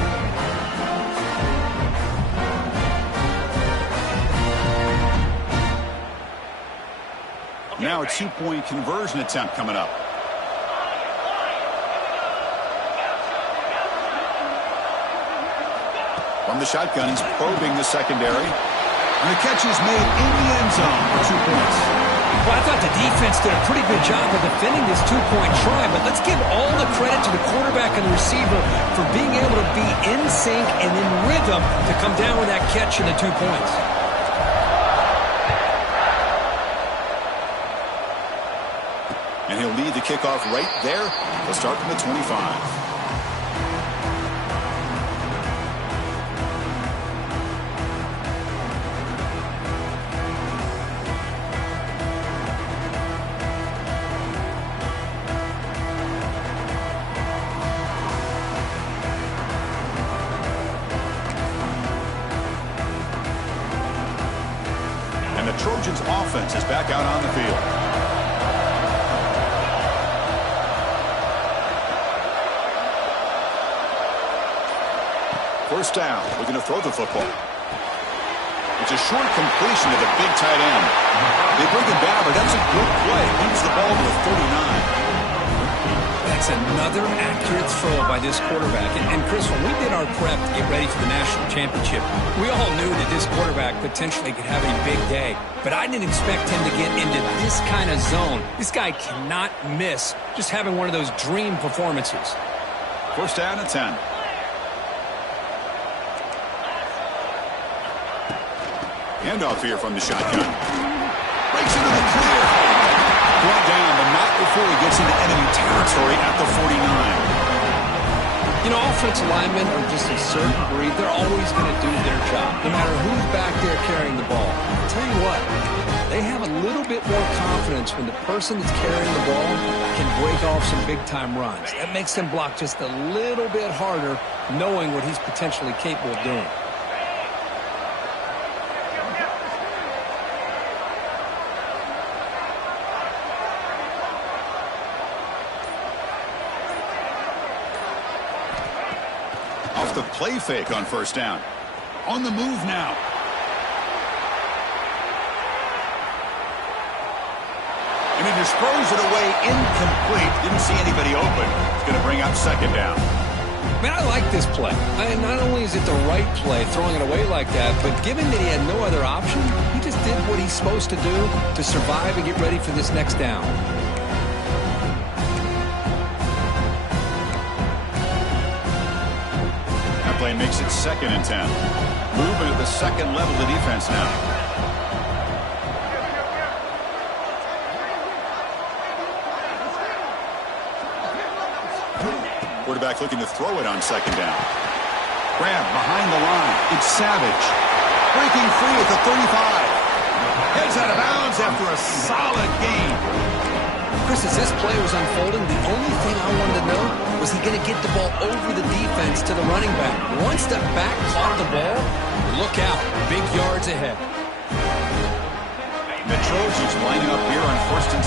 Now a 2-point conversion attempt coming up. From the shotgun, he's probing the secondary. And the catch is made in the end zone for 2 points. Well, I thought the defense did a pretty good job of defending this 2-point try, but let's give all the credit to the quarterback and the receiver for being able to be in sync and in rhythm to come down with that catch and the 2 points. And he'll lead the kickoff right there. He'll start from the 25. And the Trojans' offense is back out on the field. First down, looking to throw the football. It's a short completion to the big tight end. They bring him down, but that's a good play. Moves the ball to the 39. That's another accurate throw by this quarterback. And Chris, when we did our prep to get ready for the national championship, we all knew that this quarterback potentially could have a big day. But I didn't expect him to get into this kind of zone. This guy cannot miss just having one of those dream performances. First down and 10. Handoff here from the shotgun. Breaks into the clear. Brought down, but not before he gets into enemy territory at the 49. You know, offensive linemen are just a certain breed. They're always going to do their job, no matter who's back there carrying the ball. I'll tell you what, they have a little bit more confidence when the person that's carrying the ball can break off some big-time runs. That makes them block just a little bit harder, knowing what he's potentially capable of doing. The play fake on first down. On the move now. And he just throws it away incomplete. Didn't see anybody open. It's going to bring up second down. Man, I like this play. Not only is it the right play, throwing it away like that, but given that he had no other option, he just did what he's supposed to do to survive and get ready for this next down. Play makes it 2nd and 10. Moving to the second level of defense now. Quarterback looking to throw it on second down. Grab behind the line. It's Savage. Breaking free at the 35. Heads out of bounds after a solid gain. Chris, as this play was unfolding, the only thing I wanted to know was he going to get the ball over the defense to the running back. Once the back caught the ball, look out. Big yards ahead. The Trojans lining up here on 1st and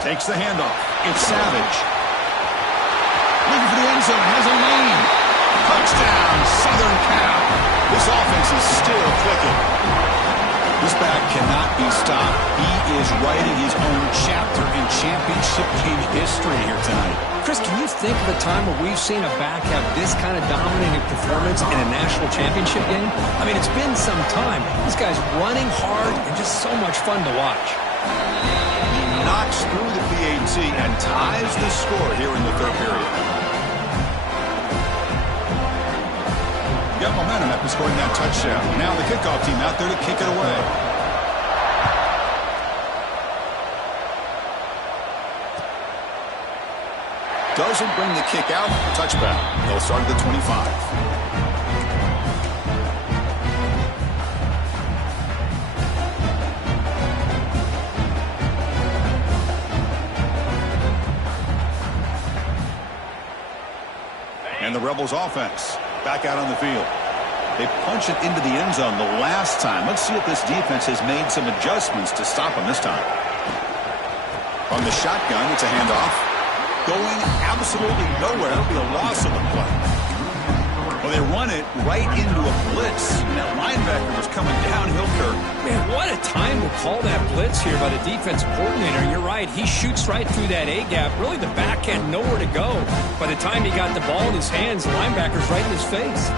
10. Takes the handoff. It's Savage. Looking for the end zone. Has a lane. Touchdown, Southern Cal. This offense is still clicking. This back cannot be stopped. He is writing his own chapter in championship game history here tonight. Chris, can you think of a time where we've seen a back have this kind of dominating performance in a national championship game? I mean, it's been some time. This guy's running hard and just so much fun to watch. He knocks through the PAT and ties the score here in the third period. Got momentum after scoring that touchdown. Now the kickoff team out there to kick it away. Doesn't bring the kick out. Touchback. They'll start at the 25. And the Rebels offense back out on the field. They punch it into the end zone the last time. Let's see if this defense has made some adjustments to stop them this time. From the shotgun, it's a handoff. Going absolutely nowhere. It'll be a loss of the play. Well, they run it right into a blitz. And that linebacker was coming downhill, Kirk. Man, what a time to call that blitz here by the defensive coordinator. You're right. He shoots right through that A-gap. Really, the back had nowhere to go. By the time he got the ball in his hands, the linebacker's right in his face.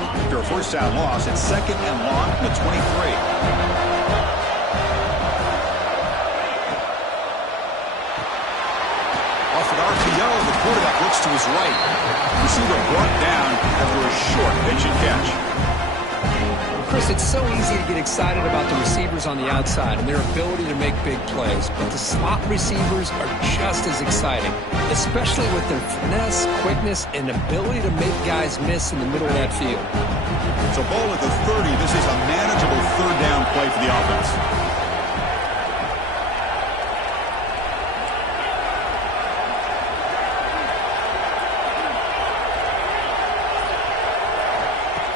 After a first down loss, it's second and long from the 23. RPO, the quarterback looks to his right. Receiver brought down after a short pitch and catch. Chris, it's so easy to get excited about the receivers on the outside and their ability to make big plays, but the slot receivers are just as exciting, especially with their finesse, quickness, and ability to make guys miss in the middle of that field. So ball at the 30. This is a manageable third down play for the offense.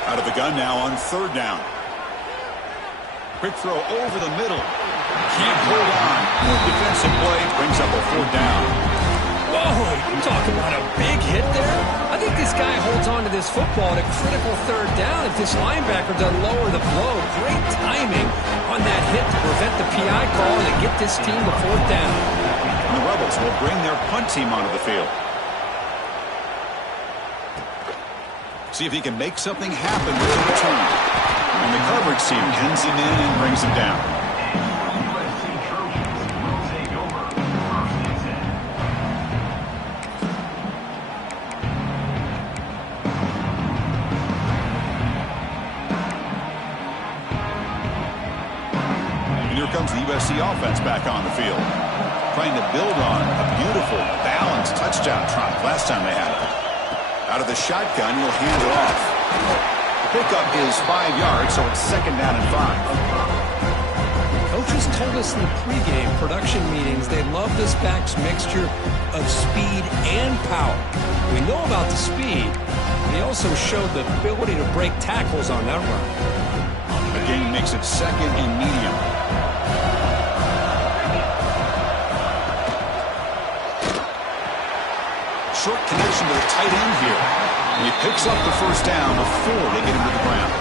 Out of the gun now on third down. Quick throw over the middle. Can't hold on. Defensive play brings up a fourth down. Whoa, you talk about a big hit there. I think this guy holds on to this football at a critical third down if this linebacker doesn't lower the blow. Great timing on that hit to prevent the PI call and to get this team to fourth down. And the Rebels will bring their punt team onto the field. See if he can make something happen with the return. And the coverage team pins him in and brings him down. USC Trojans will take over first and 10. And here comes the USC offense back on the field. Trying to build on a beautiful, balanced touchdown drive last time they had it. Out of the shotgun, he'll hand it off. The pickup is 5 yards, so it's second down and 5. Coaches told us in the pregame production meetings they love this back's mixture of speed and power. We know about the speed, but he also showed the ability to break tackles on that run. The game makes it second and medium. Short connection to the tight end here. And he picks up the first down before they get him to the ground.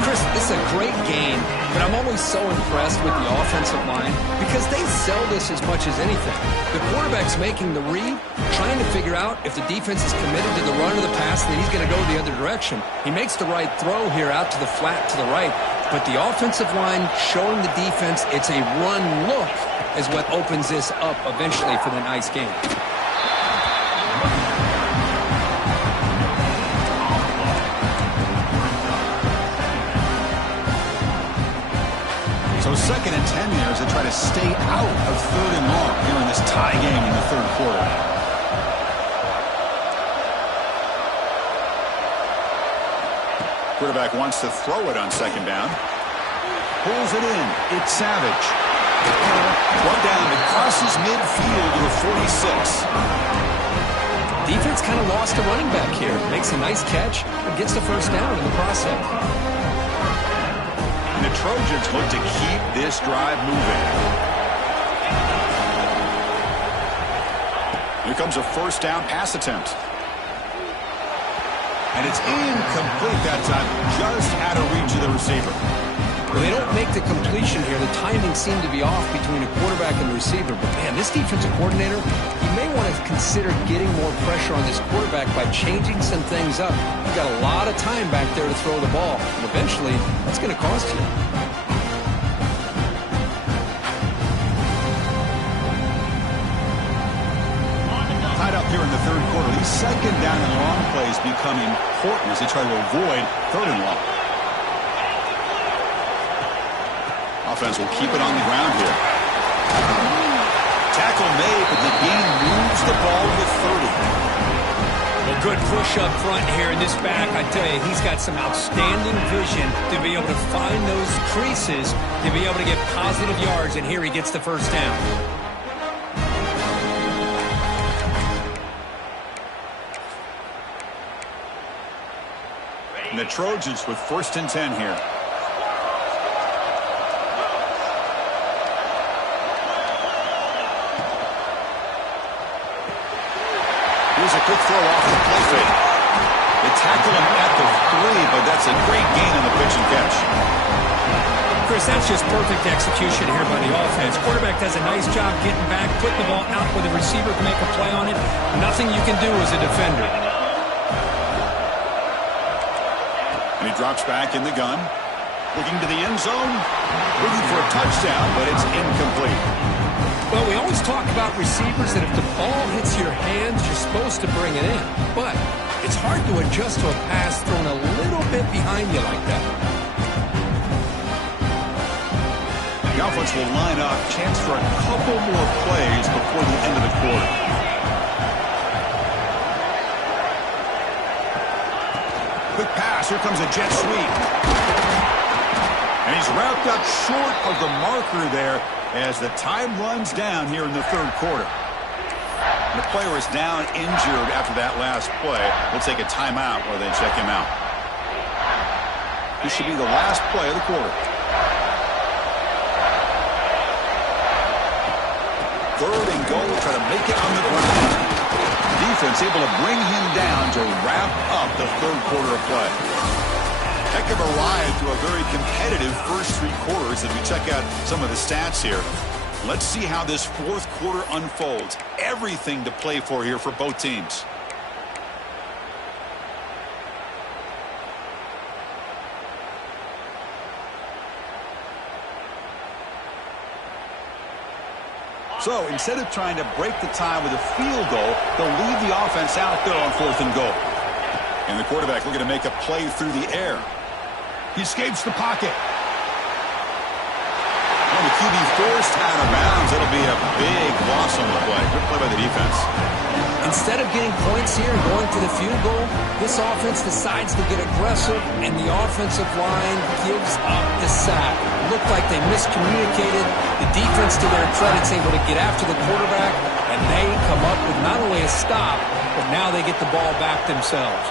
Chris, this is a great game, but I'm always so impressed with the offensive line because they sell this as much as anything. The quarterback's making the read, trying to figure out if the defense is committed to the run or the pass, and then he's going to go the other direction. He makes the right throw here out to the flat to the right, but the offensive line showing the defense it's a run look is what opens this up eventually for the nice game. So second and 10 here as they try to stay out of third and long here in this tie game in the third quarter. Quarterback wants to throw it on second down. Pulls it in. It's Savage. Brought down. It crosses midfield to the 46. Defense kind of lost a running back here. Makes a nice catch, but gets the first down in the process. And the Trojans look to keep this drive moving. Here comes a first down pass attempt. And it's incomplete that time, just out of reach of the receiver. Well, they don't make the completion here. The timing seemed to be off between a quarterback and the receiver. But, man, this defensive coordinator, he may want to consider getting more pressure on this quarterback by changing some things up. You've got a lot of time back there to throw the ball. And eventually, that's going to cost you. Tied up here in the third quarter. These second down and long plays become important as they try to avoid third and long. Offense will keep it on the ground here. Tackle made, but the gain moves the ball to 30. A good push up front here in this back. I tell you, he's got some outstanding vision to be able to find those creases, to be able to get positive yards, and here he gets the first down. And the Trojans with 1st and 10 here. Here's a quick throw off the play fake. They tackle him at the 3, but that's a great gain on the pitch and catch. Chris, that's just perfect execution here by the offense. Quarterback does a nice job getting back, putting the ball out where the receiver can make a play on it. Nothing you can do as a defender. And he drops back in the gun. Looking to the end zone. Looking for a touchdown, but it's incomplete. Well, we always talk about receivers that if the ball hits your hands, you're supposed to bring it in. But it's hard to adjust to a pass thrown a little bit behind you like that. The offense will line up. Chance for a couple more plays before the end of the quarter. Quick pass. Here comes a jet sweep. And he's wrapped up short of the marker there as the time runs down here in the third quarter. The player is down injured after that last play. We'll take a timeout while they check him out. This should be the last play of the quarter. Third and goal. Try to make it on the ground. Defense able to bring him down to wrap up the third quarter of play. Heck of a ride through a very competitive first 3 quarters as we check out some of the stats here. Let's see how this fourth quarter unfolds. Everything to play for here for both teams. So instead of trying to break the tie with a field goal, they'll leave the offense out there on 4th and goal. And the quarterback looking to make a play through the air. He escapes the pocket. Well, the QB forced out of bounds. It'll be a big loss on the play. Good play by the defense. Instead of getting points here and going for the field goal, this offense decides to get aggressive, and the offensive line gives up the sack. It looked like they miscommunicated. The defense, to their credit, is able to get after the quarterback, and they come up with not only a stop, but now they get the ball back themselves.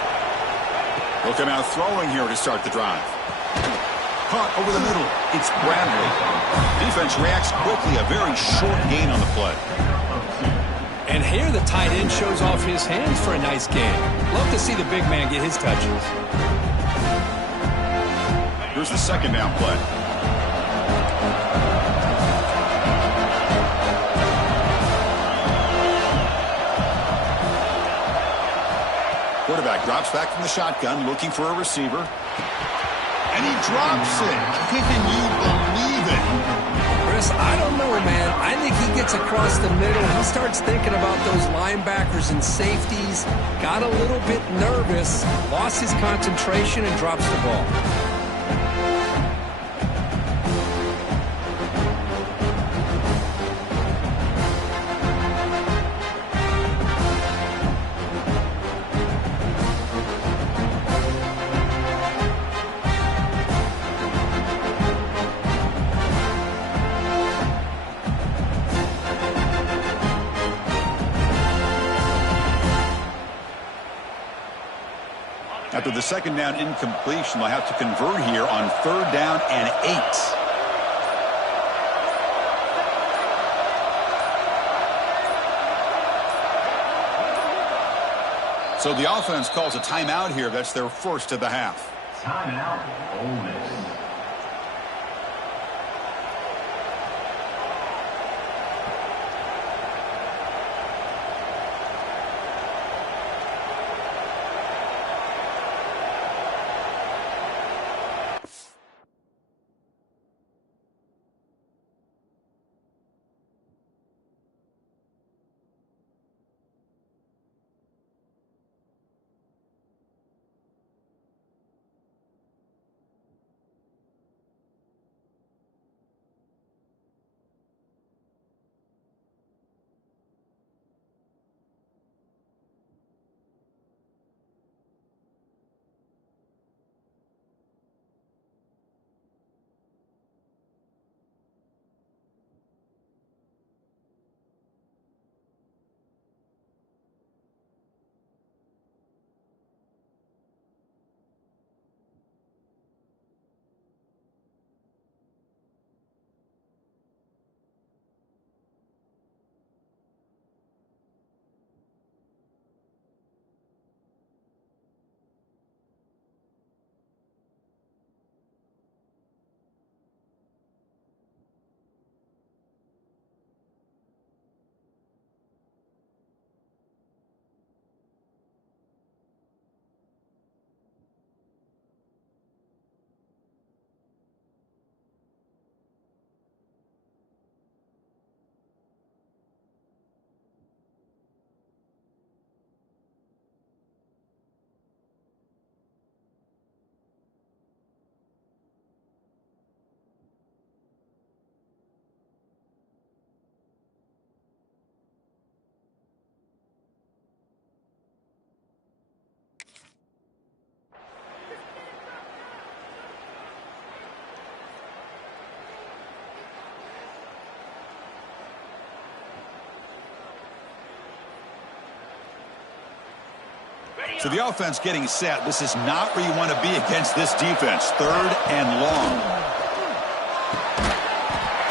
They'll come out throwing here to start the drive. Caught over the middle. It's Bradley. Defense reacts quickly. A very short gain on the play. And here the tight end shows off his hands for a nice gain. Love to see the big man get his touches. Here's the second down play. Quarterback drops back from the shotgun, looking for a receiver. And he drops it. Can you believe it? Chris, I don't know, man. I think he gets across the middle. He starts thinking about those linebackers and safeties. Got a little bit nervous, lost his concentration, and drops the ball. After the second down incompletion, they'll have to convert here on 3rd down and 8. So the offense calls a timeout here. That's their first of the half. Timeout, Ole Miss. So the offense getting set. This is not where you want to be against this defense. 3rd and long.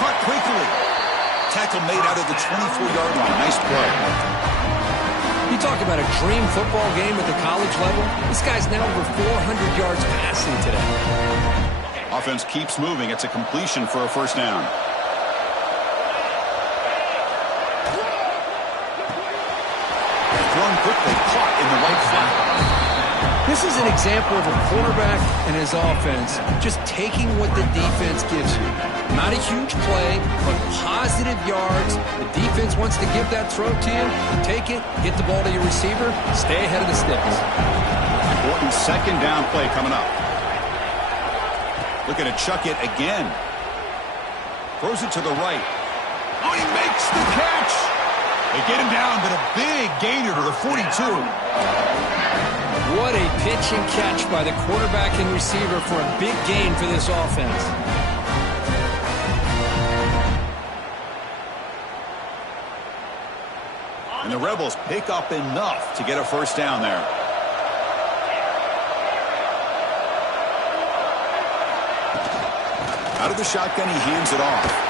Caught quickly. Tackle made out of the 24-yard line. Nice play. You talk about a dream football game at the college level. This guy's now over 400 yards passing today. Offense keeps moving. It's a completion for a first down. Thrown quickly, caught in the right flat. This is an example of a quarterback and his offense just taking what the defense gives you. Not a huge play, but positive yards. The defense wants to give that throw to you. Take it, get the ball to your receiver, stay ahead of the sticks. Important second down play coming up. Looking to chuck it again. Throws it to the right. Oh, he makes the catch. They get him down, but a big gainer to the 42. What a pitch and catch by the quarterback and receiver for a big gain for this offense. And the Rebels pick up enough to get a first down there. Out of the shotgun, he hands it off.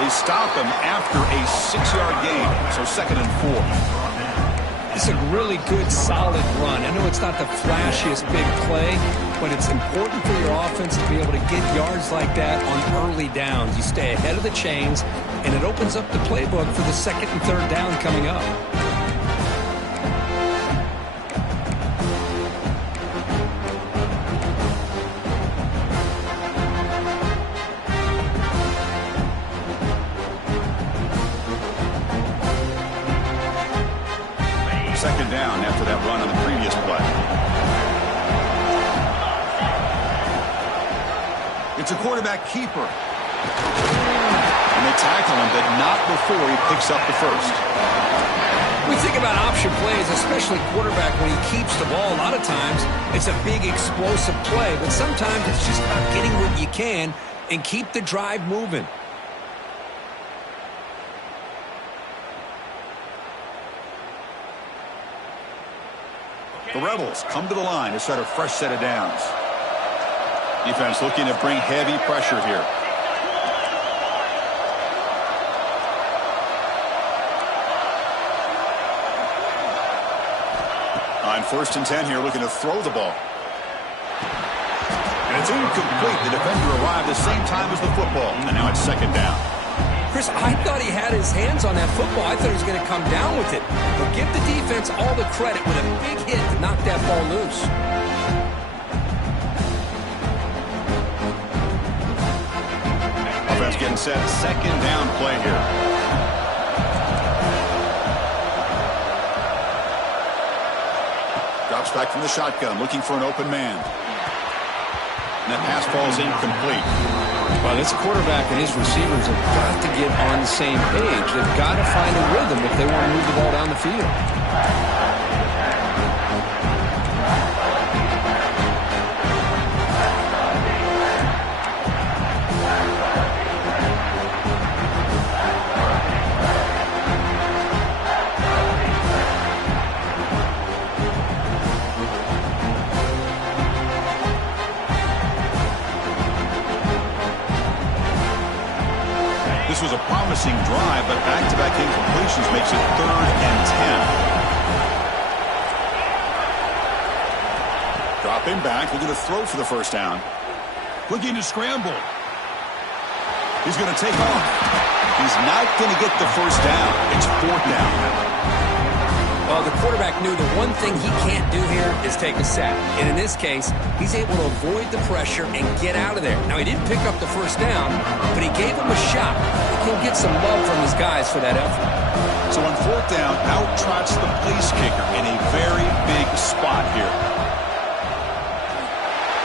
They stop him after a 6-yard gain, so 2nd and 4. It's a really good, solid run. I know it's not the flashiest big play, but it's important for your offense to be able to get yards like that on early downs. You stay ahead of the chains, and it opens up the playbook for the 2nd and 3rd down coming up. Second down after that run on the previous play. It's a quarterback keeper. And they tackle him, but not before he picks up the first. We think about option plays, especially quarterback when he keeps the ball. A lot of times, it's a big explosive play, but sometimes it's just about getting what you can and keep the drive moving. The Rebels come to the line to start a fresh set of downs. Defense looking to bring heavy pressure here. On 1st and 10 here, looking to throw the ball. And it's incomplete. The defender arrived the same time as the football. And now it's 2nd down. Chris, I thought he had his hands on that football. I thought he was going to come down with it. But give the defense all the credit with a big hit to knock that ball loose. Offense getting set. 2nd down play here. Drops back from the shotgun, looking for an open man. And that pass falls incomplete. Well, this quarterback and his receivers have got to get on the same page. They've got to find a rhythm if they want to move the ball down the field. This was a promising drive, but back-to-back incompletions makes it 3rd and 10. Dropping back, looking to throw for the first down. Looking to scramble. He's going to take off. He's not going to get the first down. It's 4th down. Well, the quarterback knew the one thing he can't do here is take a sack. And in this case, he's able to avoid the pressure and get out of there. Now, he didn't pick up the first down, but he gave him a shot. He'll get some love from his guys for that effort. So on 4th down, out trots the place kicker in a very big spot here.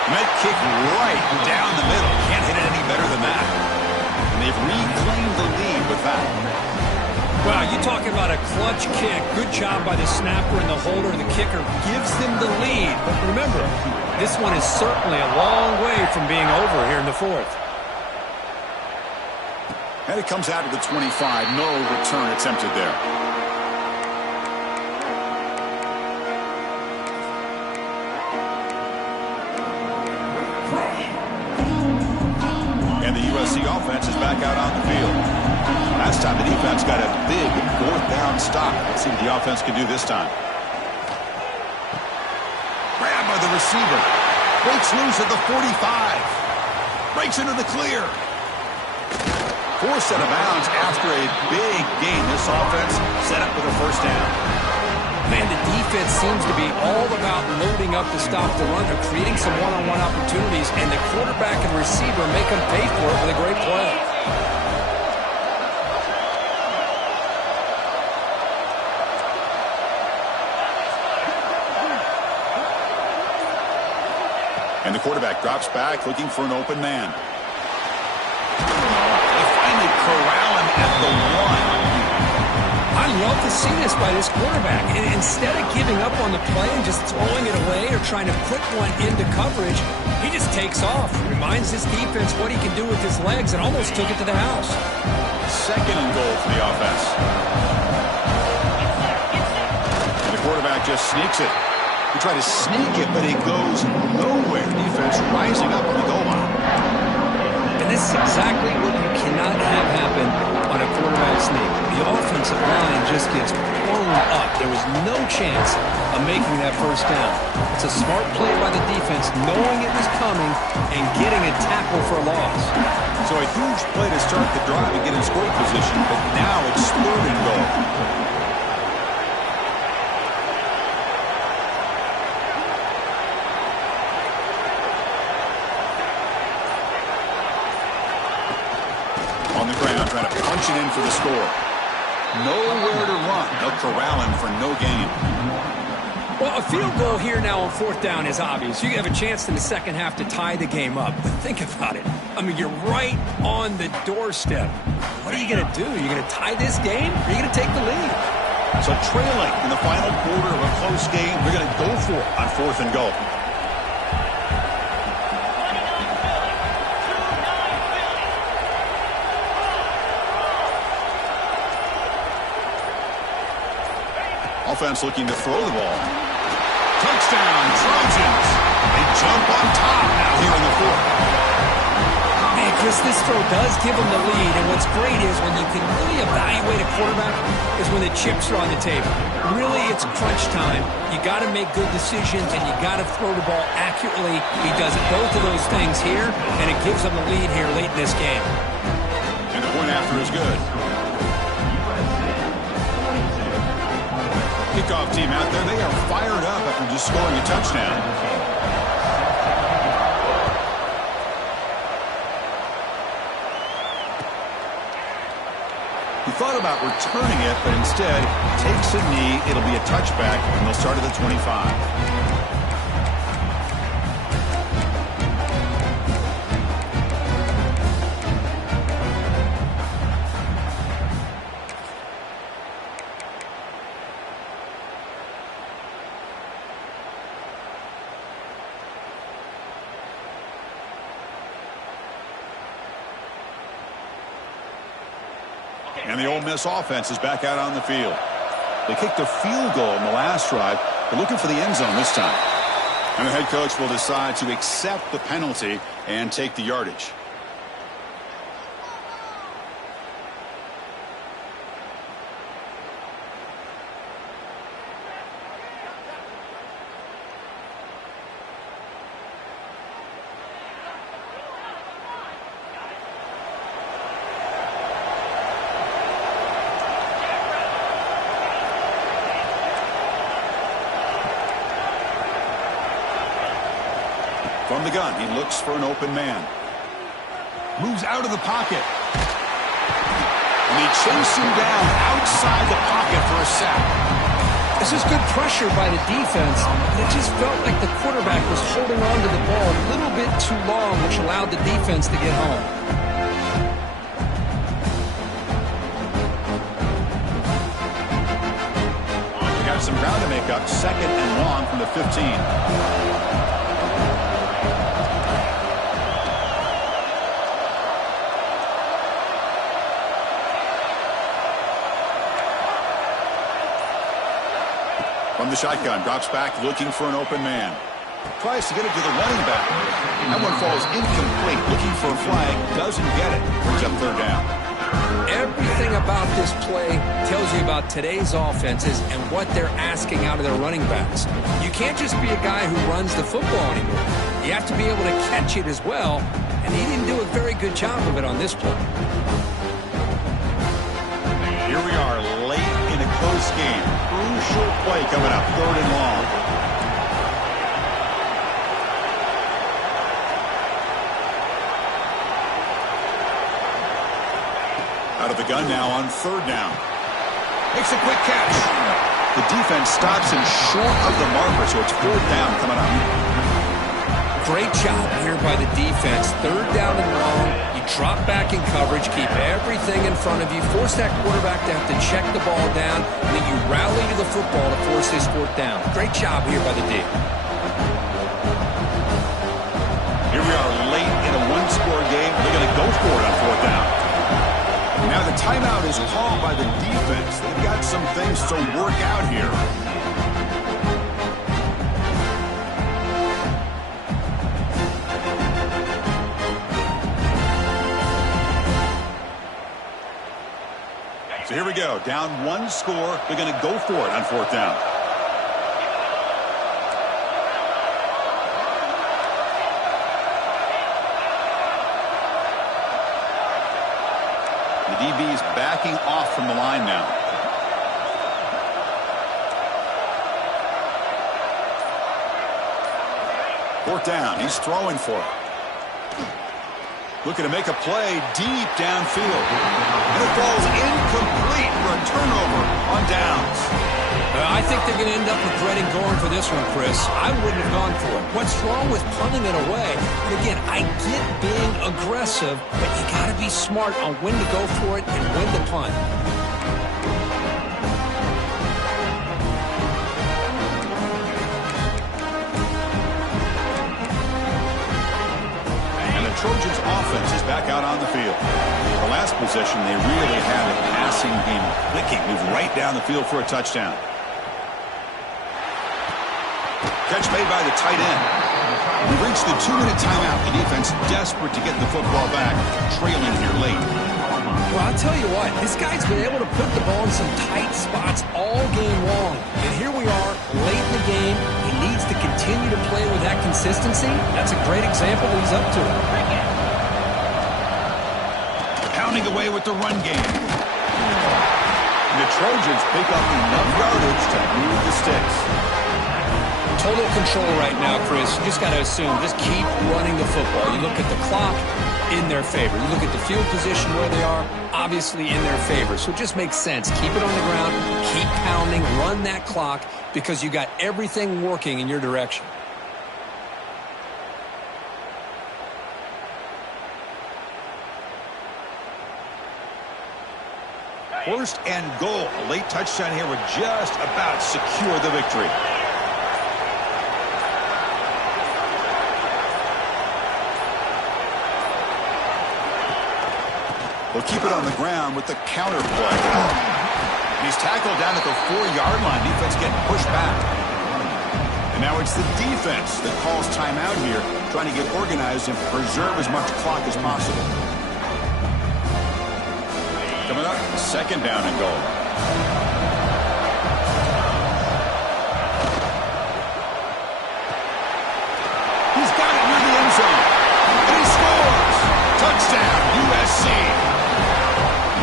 Might kick right down the middle. Can't hit it any better than that. And they've reclaimed the lead with that. Wow, you talking about a clutch kick. Good job by the snapper and the holder. The kicker gives them the lead. But remember, this one is certainly a long way from being over here in the 4th. And it comes out to the 25. No return attempted there. USC offense is back out on the field. Last time the defense got a big fourth down stop. Let's see what the offense can do this time. Grabbed by the receiver. Breaks loose at the 45. Breaks into the clear. Forced out of bounds after a big gain. This offense set up with a first down. Man, the defense seems to be all about loading up to stop the run. They're creating some one-on-one opportunities, and the quarterback and receiver make them pay for it with a great play. And the quarterback drops back, looking for an open man. They finally corral him at the 1. I love to see this by this quarterback. And instead of giving up on the play and just throwing it away or trying to put one into coverage, he just takes off. Reminds this defense what he can do with his legs and almost took it to the house. Second and goal for the offense. And the quarterback just sneaks it. He tried to sneak it, but it goes nowhere. Defense rising up on the goal line. And this is exactly what you cannot have happen on a quarterback sneak. The offensive line just gets blown up. There was no chance of making that first down. It's a smart play by the defense, knowing it was coming and getting a tackle for a loss. So a huge play to start the drive and get in scoring position, but now it's third and goal. On the ground, trying to punch it in for the score. Nowhere to run. They'll corral him for no gain. Well, a field goal here now on fourth down is obvious. You have a chance in the second half to tie the game up. But think about it. I mean, you're right on the doorstep. What are you going to do? Are you going to tie this game? Or are you going to take the lead? So trailing in the final quarter of a close game, they're going to go for it on fourth and goal. Offense looking to throw the ball. Touchdown, Trojans. They jump on top now here in the fourth. Man, Chris, this throw does give them the lead. And what's great is when you can really evaluate a quarterback is when the chips are on the table. Really, it's crunch time. You got to make good decisions, and you got to throw the ball accurately. He does both of those things here, and it gives them the lead here late in this game. And the point after is good. Kickoff team out there, they are fired up after just scoring a touchdown. He thought about returning it, but instead takes a knee. It'll be a touchback, and they'll start at the 25. And the Ole Miss offense is back out on the field. They kicked a field goal in the last drive. They're looking for the end zone this time. And the head coach will decide to accept the penalty and take the yardage. From the gun, he looks for an open man. Moves out of the pocket. And he chases him down outside the pocket for a sack. This is good pressure by the defense. It just felt like the quarterback was holding on to the ball a little bit too long, which allowed the defense to get home. We got some ground to make up. Second and long from the 15. From the shotgun, drops back, looking for an open man. Tries to get it to the running back. That one falls incomplete. Looking for a flag. Doesn't get it. Brings up third down. Everything about this play tells you about today's offenses and what they're asking out of their running backs. You can't just be a guy who runs the football anymore. You have to be able to catch it as well, and he didn't do a very good job of it on this play. Here we are late in a close game. Crucial play coming up, third and long. Out of the gun now on third down. Makes a quick catch. The defense stops him short of the marker, so it's fourth down coming up. Great job here by the defense. Third down and long. You drop back in coverage, keep everything in front of you, force that quarterback to have to check the ball down, and then you rally to the football to force this fourth down. Great job here by the D. Here we are late in a one-score game. They're going to go for it on fourth down. Now the timeout is called by the defense. They've got some things to work out here. So here we go. Down one score. They're going to go for it on fourth down. The DB is backing off from the line now. Fourth down. He's throwing for it. Looking to make a play deep downfield. And it falls incomplete for a turnover on downs. I think they're going to end up regretting going for this one, Chris. I wouldn't have gone for it. What's wrong with punting it away? And again, I get being aggressive, but you got to be smart on when to go for it and when to punt. Trojans offense is back out on the field. The last possession, they really had a passing game clicking. Moved right down the field for a touchdown. Catch made by the tight end. We've reached the 2-minute timeout. The defense desperate to get the football back, trailing here late. Well, I'll tell you what, this guy's been able to put the ball in some tight spots all game long. And here we are, late in the game. He needs to continue to play with that consistency. That's a great example that he's up to it. Pounding away with the run game. And the Trojans pick up enough yardage to move the sticks. Total control right now, Chris. You just got to assume, just keep running the football. You look at the clock, in their favor. You look at the field position where they are, obviously in their favor. So it just makes sense. Keep it on the ground, keep pounding, run that clock, because you got everything working in your direction. First and goal. A late touchdown here would just about secure the victory. They'll keep it on the ground with the counter play. He's tackled down at the 4-yard line. Defense getting pushed back. And now it's the defense that calls timeout here, trying to get organized and preserve as much clock as possible. Coming up, second down and goal. He's got it near the end zone. And he scores! Touchdown, USC.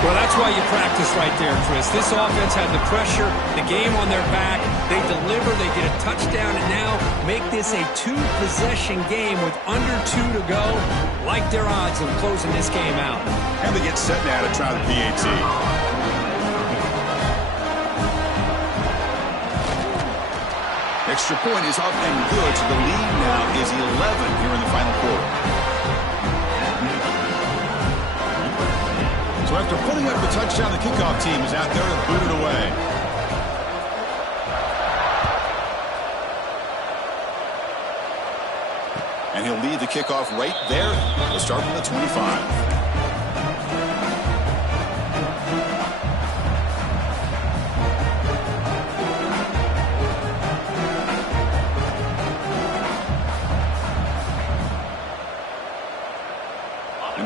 Well, that's why you practice right there, Chris. This offense had the pressure, the game on their back. They deliver, they get a touchdown, and now make this a 2-possession game with under 2 to go. Like their odds of closing this game out. And they get set now to try the PAT. Extra point is up and good, so the lead now is 11 here in the final quarter. So after putting up the touchdown, the kickoff team is out there to boot it away. And he'll lead the kickoff right there. We'll start from the 25.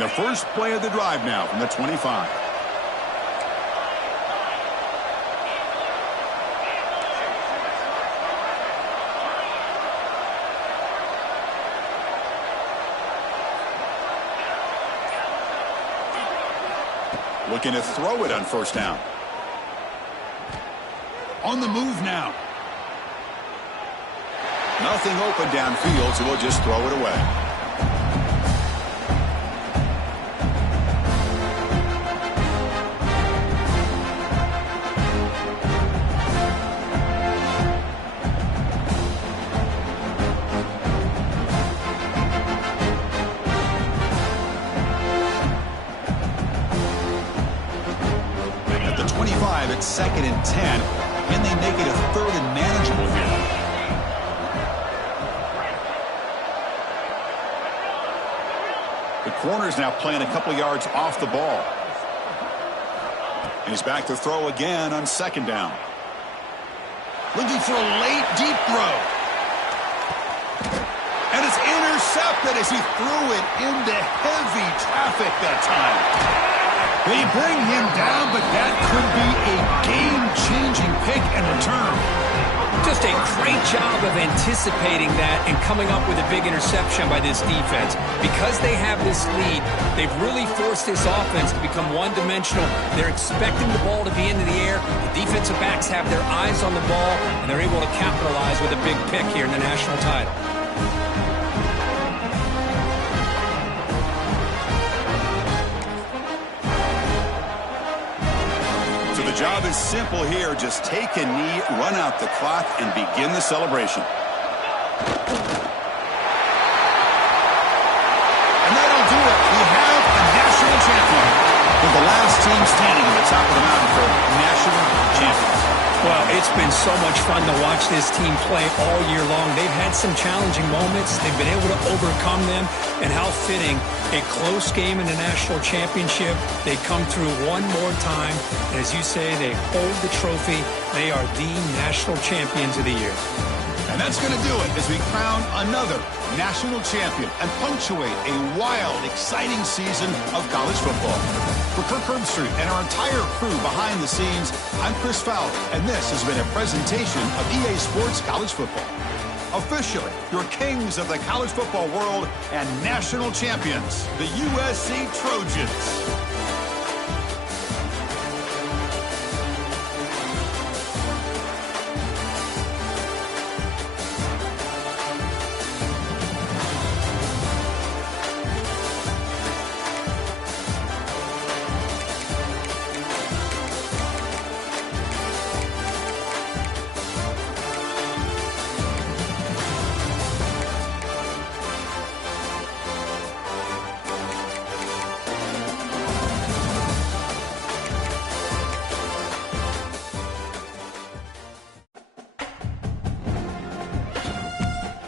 The first play of the drive now from the 25. Looking to throw it on first down. On the move now. Nothing open downfield, so we'll just throw it away. At the 25, it's 2nd and 10. Can they make it a 3rd and manageable here? The corner's now playing a couple yards off the ball. And he's back to throw again on 2nd down. Looking for a late deep throw. And it's intercepted as he threw it into heavy traffic that time. They bring him down, but that could be a game-changing pick and return. Just a great job of anticipating that and coming up with a big interception by this defense. Because they have this lead, they've really forced this offense to become one-dimensional. They're expecting the ball to be into the air. The defensive backs have their eyes on the ball, and they're able to capitalize with a big pick here in the national title. The job is simple here. Just take a knee, run out the clock, and begin the celebration. And that'll do it. We have a national champion. With the last team standing at the top of the mountain for national champions. Well, it's been so much fun to watch this team play all year long. They've had some challenging moments. They've been able to overcome them. And how fitting, a close game in the national championship. They come through one more time. And as you say, they hold the trophy. They are the national champions of the year. And that's going to do it as we crown another national champion and punctuate a wild, exciting season of college football. For Kirk Herbstreit and our entire crew behind the scenes, I'm Chris Fowler, and this has been a presentation of EA Sports College Football. Officially, your kings of the college football world and national champions, the USC Trojans.